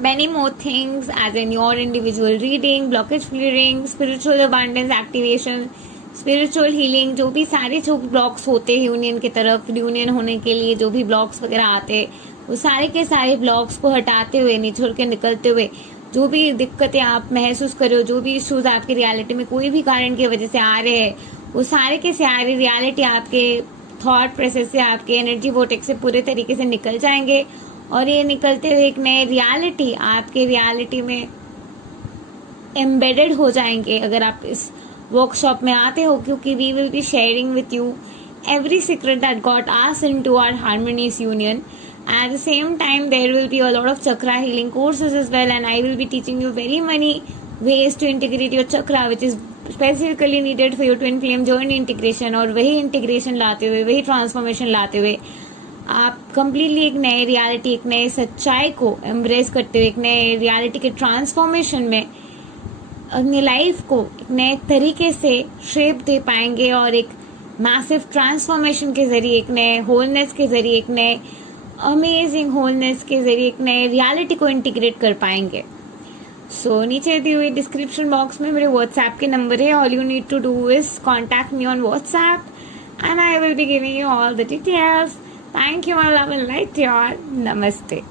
many more things, as in your individual reading, blockage clearing, spiritual abundance activation, spiritual healing, जो भी सारे जो blocks होते हैं union की तरफ, union होने के लिए जो भी ब्लॉक्स वगैरह आते हैं, वो सारे के सारे ब्लॉक्स को हटाते हुए, निचोड़ के निकलते हुए, जो भी दिक्कतें आप महसूस कर रहे हो, जो भी इश्यूज आपकी रियलिटी में कोई भी कारण की वजह से आ रहे हैं, वो सारे के सारे रियलिटी आपके थॉट प्रोसेस से, आपके एनर्जी वोटेक्स से पूरे तरीके से निकल जाएंगे। और ये निकलते हुए एक नए रियलिटी आपके रियलिटी में एम्बेडेड हो जाएंगे अगर आप इस वर्कशॉप में आते हो, क्योंकि we will be sharing with you every secret that got us into our harmonious union. At the same time, there will be a lot of chakra healing courses as well, and I will be teaching you very many ways to integrate your chakra, which is specifically needed for your twin flame journey integration. और वही integration लाते हुए, वही transformation लाते हुए आप completely एक नए reality, एक नए सच्चाई को एम्ब्रेस करते हुए, एक नए रियलिटी के ट्रांसफॉर्मेशन में अपनी लाइफ को एक नए तरीके से शेप दे पाएंगे और एक मैसिव ट्रांसफॉर्मेशन के जरिए, एक नए होलनेस के जरिए, एक नए अमेजिंग होलनेस के जरिए एक नए रियलिटी को इंटीग्रेट कर पाएंगे। सो नीचे दिए हुए डिस्क्रिप्शन बॉक्स में मेरे व्हाट्सएप के नंबर है। All you need to do is contact me on WhatsApp and I will be giving you all the details. Thank you my love and light your. नमस्ते।